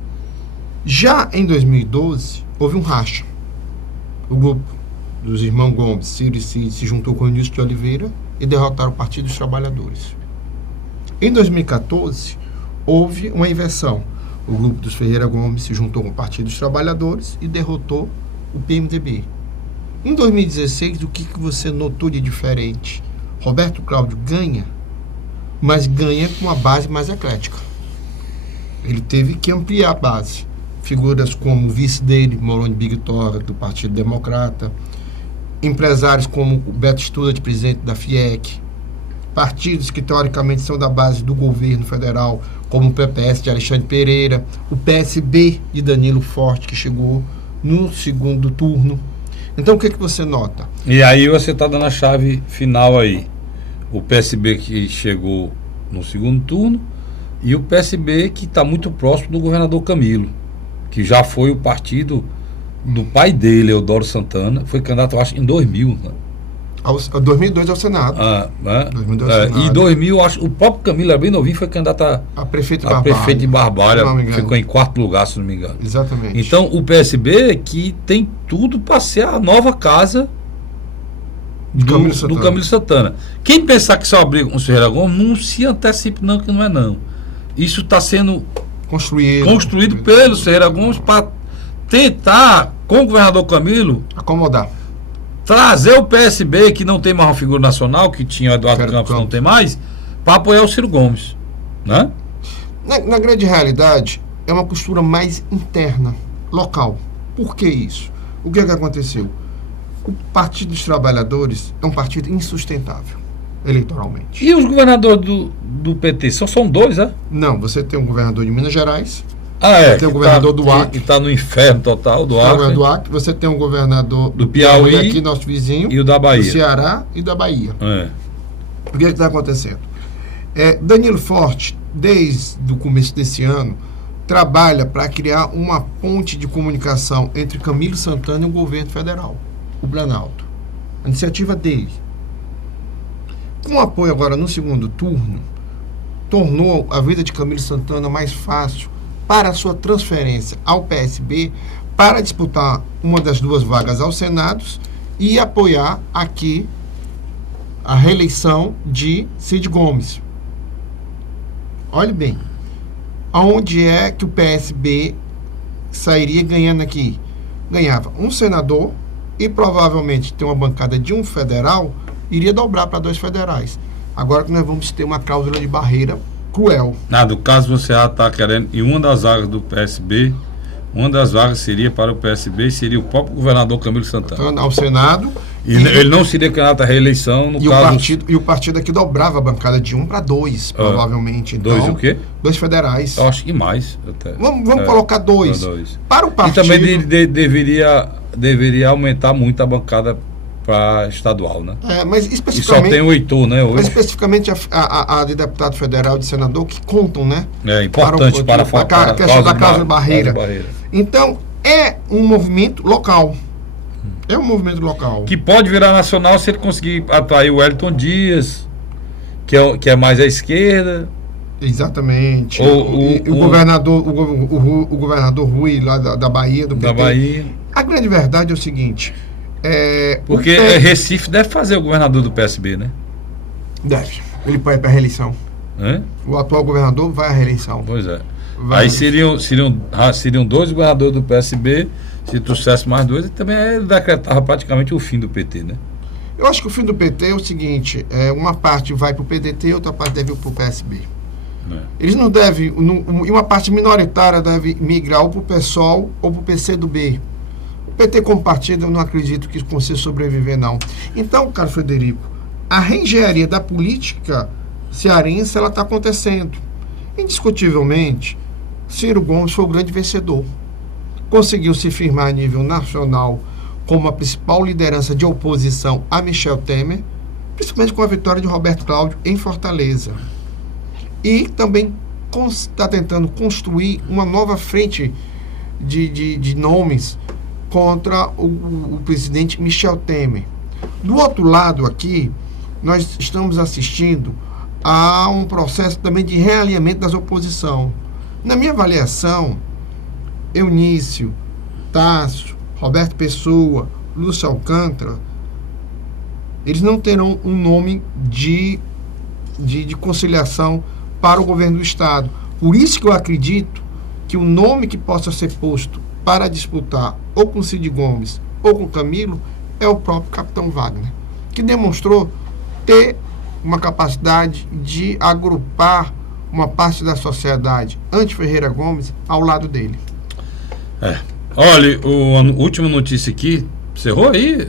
Já em 2012, houve um racha. O grupo dos irmãos Gomes, Ciro e Cid, se juntou com o Eunício de Oliveira e derrotaram o Partido dos Trabalhadores. Em 2014, houve uma inversão. O grupo dos Ferreira Gomes se juntou com o Partido dos Trabalhadores e derrotou o PMDB. Em 2016, o que você notou de diferente? Roberto Cláudio ganha, mas ganha com uma base mais eclética. Ele teve que ampliar a base. Figuras como o vice dele, Moroni Bigtorra, do Partido Democrata, empresários como o Beto Studa, presidente da FIEC, partidos que teoricamente são da base do governo federal, como o PPS de Alexandre Pereira, o PSB de Danilo Forte, que chegou no segundo turno. Então, o que você nota? E aí você está dando a chave final aí. O PSB que chegou no segundo turno e o PSB que está muito próximo do governador Camilo, que já foi o partido do pai dele, Eudoro Santana, foi candidato, eu acho, em 2000, né? 2002 ao Senado. 2002 ao Senado. E 2000, acho, o próprio Camilo era bem novinho, foi candidato a prefeito de Barbalha, ficou em 4º lugar, se não me engano. Exatamente. Então, o PSB que tem tudo para ser a nova casa do Camilo Santana. Quem pensar que só abriga com o Ferreira Gomes, não se antecipe não, que não é não. Isso está sendo construído pelo Ferreira Gomes para tentar, com o governador Camilo, acomodar, trazer o PSB, que não tem mais uma figura nacional, que tinha o Eduardo Campos, não tem mais, para apoiar o Ciro Gomes, né? Na grande realidade, é uma postura mais interna, local. Por que isso? O que aconteceu? O Partido dos Trabalhadores é um partido insustentável, eleitoralmente. E os governadores do PT? São dois, né? Não, você tem um governador de Minas Gerais, você tem o governador do Acre. Que está no inferno total do Acre. Você tem um governador do Piauí, aqui, nosso vizinho, e o da Bahia. Do Ceará e da Bahia. O que está acontecendo? Danilo Forte, desde o começo desse ano, trabalha para criar uma ponte de comunicação entre Camilo Santana e o governo federal, o Planalto. A iniciativa dele. Com apoio agora no segundo turno, tornou a vida de Camilo Santana mais fácil para a sua transferência ao PSB, para disputar uma das 2 vagas ao Senado e apoiar aqui a reeleição de Cid Gomes. Olhe bem, aonde é que o PSB sairia ganhando aqui? Ganhava um senador e provavelmente ter uma bancada de um federal, iria dobrar para 2 federais. Agora que nós vamos ter uma cláusula de barreira cruel. No caso você está querendo, e uma das vagas do PSB, uma das vagas seria para o PSB, seria o próprio governador Camilo Santana. Ao Senado. E ele não seria candidato à reeleição, no caso... O partido aqui dobrava a bancada de 1 para 2, provavelmente. Então, 2 o quê? 2 federais. Eu acho que mais. Até. Vamos colocar 2. Para o partido... E também deveria aumentar muito a bancada para estadual, né? Mas especificamente... E só tem o Heitor, né? Hoje. Mas especificamente a de deputado federal, de senador, que contam, né? É importante para a questão da cláusula de barreira. Então, é um movimento local. É um movimento local. Que pode virar nacional se ele conseguir atrair o Wellington Dias, que é mais à esquerda. Exatamente. O governador Rui, lá da Bahia, do PT. Da Bahia. A grande verdade é o seguinte... Porque Recife deve fazer o governador do PSB, né? Deve. Ele vai para a reeleição. O atual governador vai à reeleição. Pois é. Aí seriam 2 governadores do PSB, se trouxesse mais 2, e também decretava praticamente o fim do PT, né? Eu acho que o fim do PT é o seguinte, uma parte vai para o PDT e outra parte deve ir para o PSB. Eles não devem, e uma parte minoritária deve migrar ou para o PSOL ou para o PCdoB. O PT como partido, eu não acredito que consiga sobreviver, não. Então, Carlos Frederico, a reengenharia da política cearense, ela está acontecendo. Indiscutivelmente, Ciro Gomes foi o grande vencedor. Conseguiu se firmar a nível nacional como a principal liderança de oposição a Michel Temer, principalmente com a vitória de Roberto Cláudio em Fortaleza. E também está tentando construir uma nova frente de nomes contra o presidente Michel Temer. Do outro lado aqui, nós estamos assistindo a um processo também de realinhamento das oposições. Na minha avaliação, Eunício, Tássio, Roberto Pessoa, Lúcio Alcântara, eles não terão um nome de conciliação para o governo do Estado. Por isso que eu acredito que o nome que possa ser posto para disputar ou com Cid Gomes ou com Camilo é o próprio capitão Wagner, que demonstrou ter uma capacidade de agrupar uma parte da sociedade anti-Ferreira Gomes ao lado dele. Olha, a última notícia aqui, cerrou aí,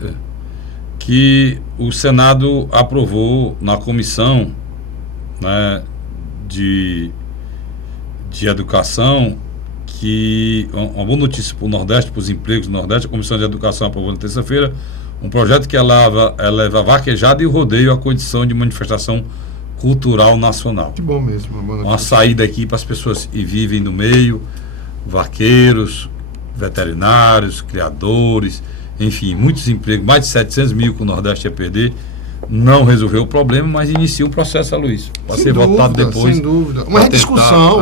que o Senado aprovou na comissão, né, de educação, que uma boa notícia para o Nordeste, para os empregos do Nordeste. A Comissão de Educação aprovou na terça-feira um projeto que eleva a vaquejada e o rodeio à condição de manifestação cultural nacional. Que bom mesmo. Uma saída aqui para as pessoas que vivem no meio, vaqueiros, veterinários, criadores, enfim, muitos empregos, mais de 700 mil que o Nordeste ia perder. Não resolveu o problema, mas inicia um processo, Luiz. Para ser votado depois. Sem dúvida. Uma rediscussão.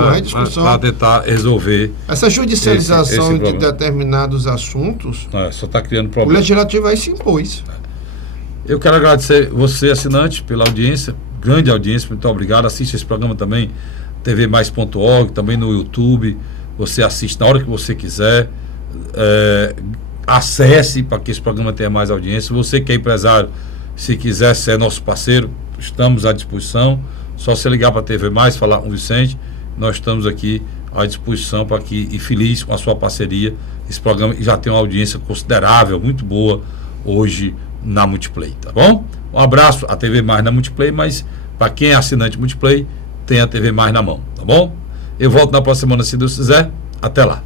Para tentar resolver. Essa judicialização esse de determinados assuntos, só está criando o problema. legislativo aí se impôs. Eu quero agradecer você, assinante, pela audiência, grande audiência, muito obrigado. Assiste esse programa também, tvmais.org, também no YouTube. Você assiste na hora que você quiser. Acesse para que esse programa tenha mais audiência. Você que é empresário, se quiser ser nosso parceiro, estamos à disposição. Só se ligar para a TV Mais, falar com o Vicente. Nós estamos aqui à disposição para que, e feliz com a sua parceria. Esse programa já tem uma audiência considerável, muito boa hoje na Multiplay, tá bom? Um abraço à TV Mais na Multiplay, mas para quem é assinante Multiplay, tem a TV Mais na mão, tá bom? Eu volto na próxima semana, se Deus quiser. Até lá.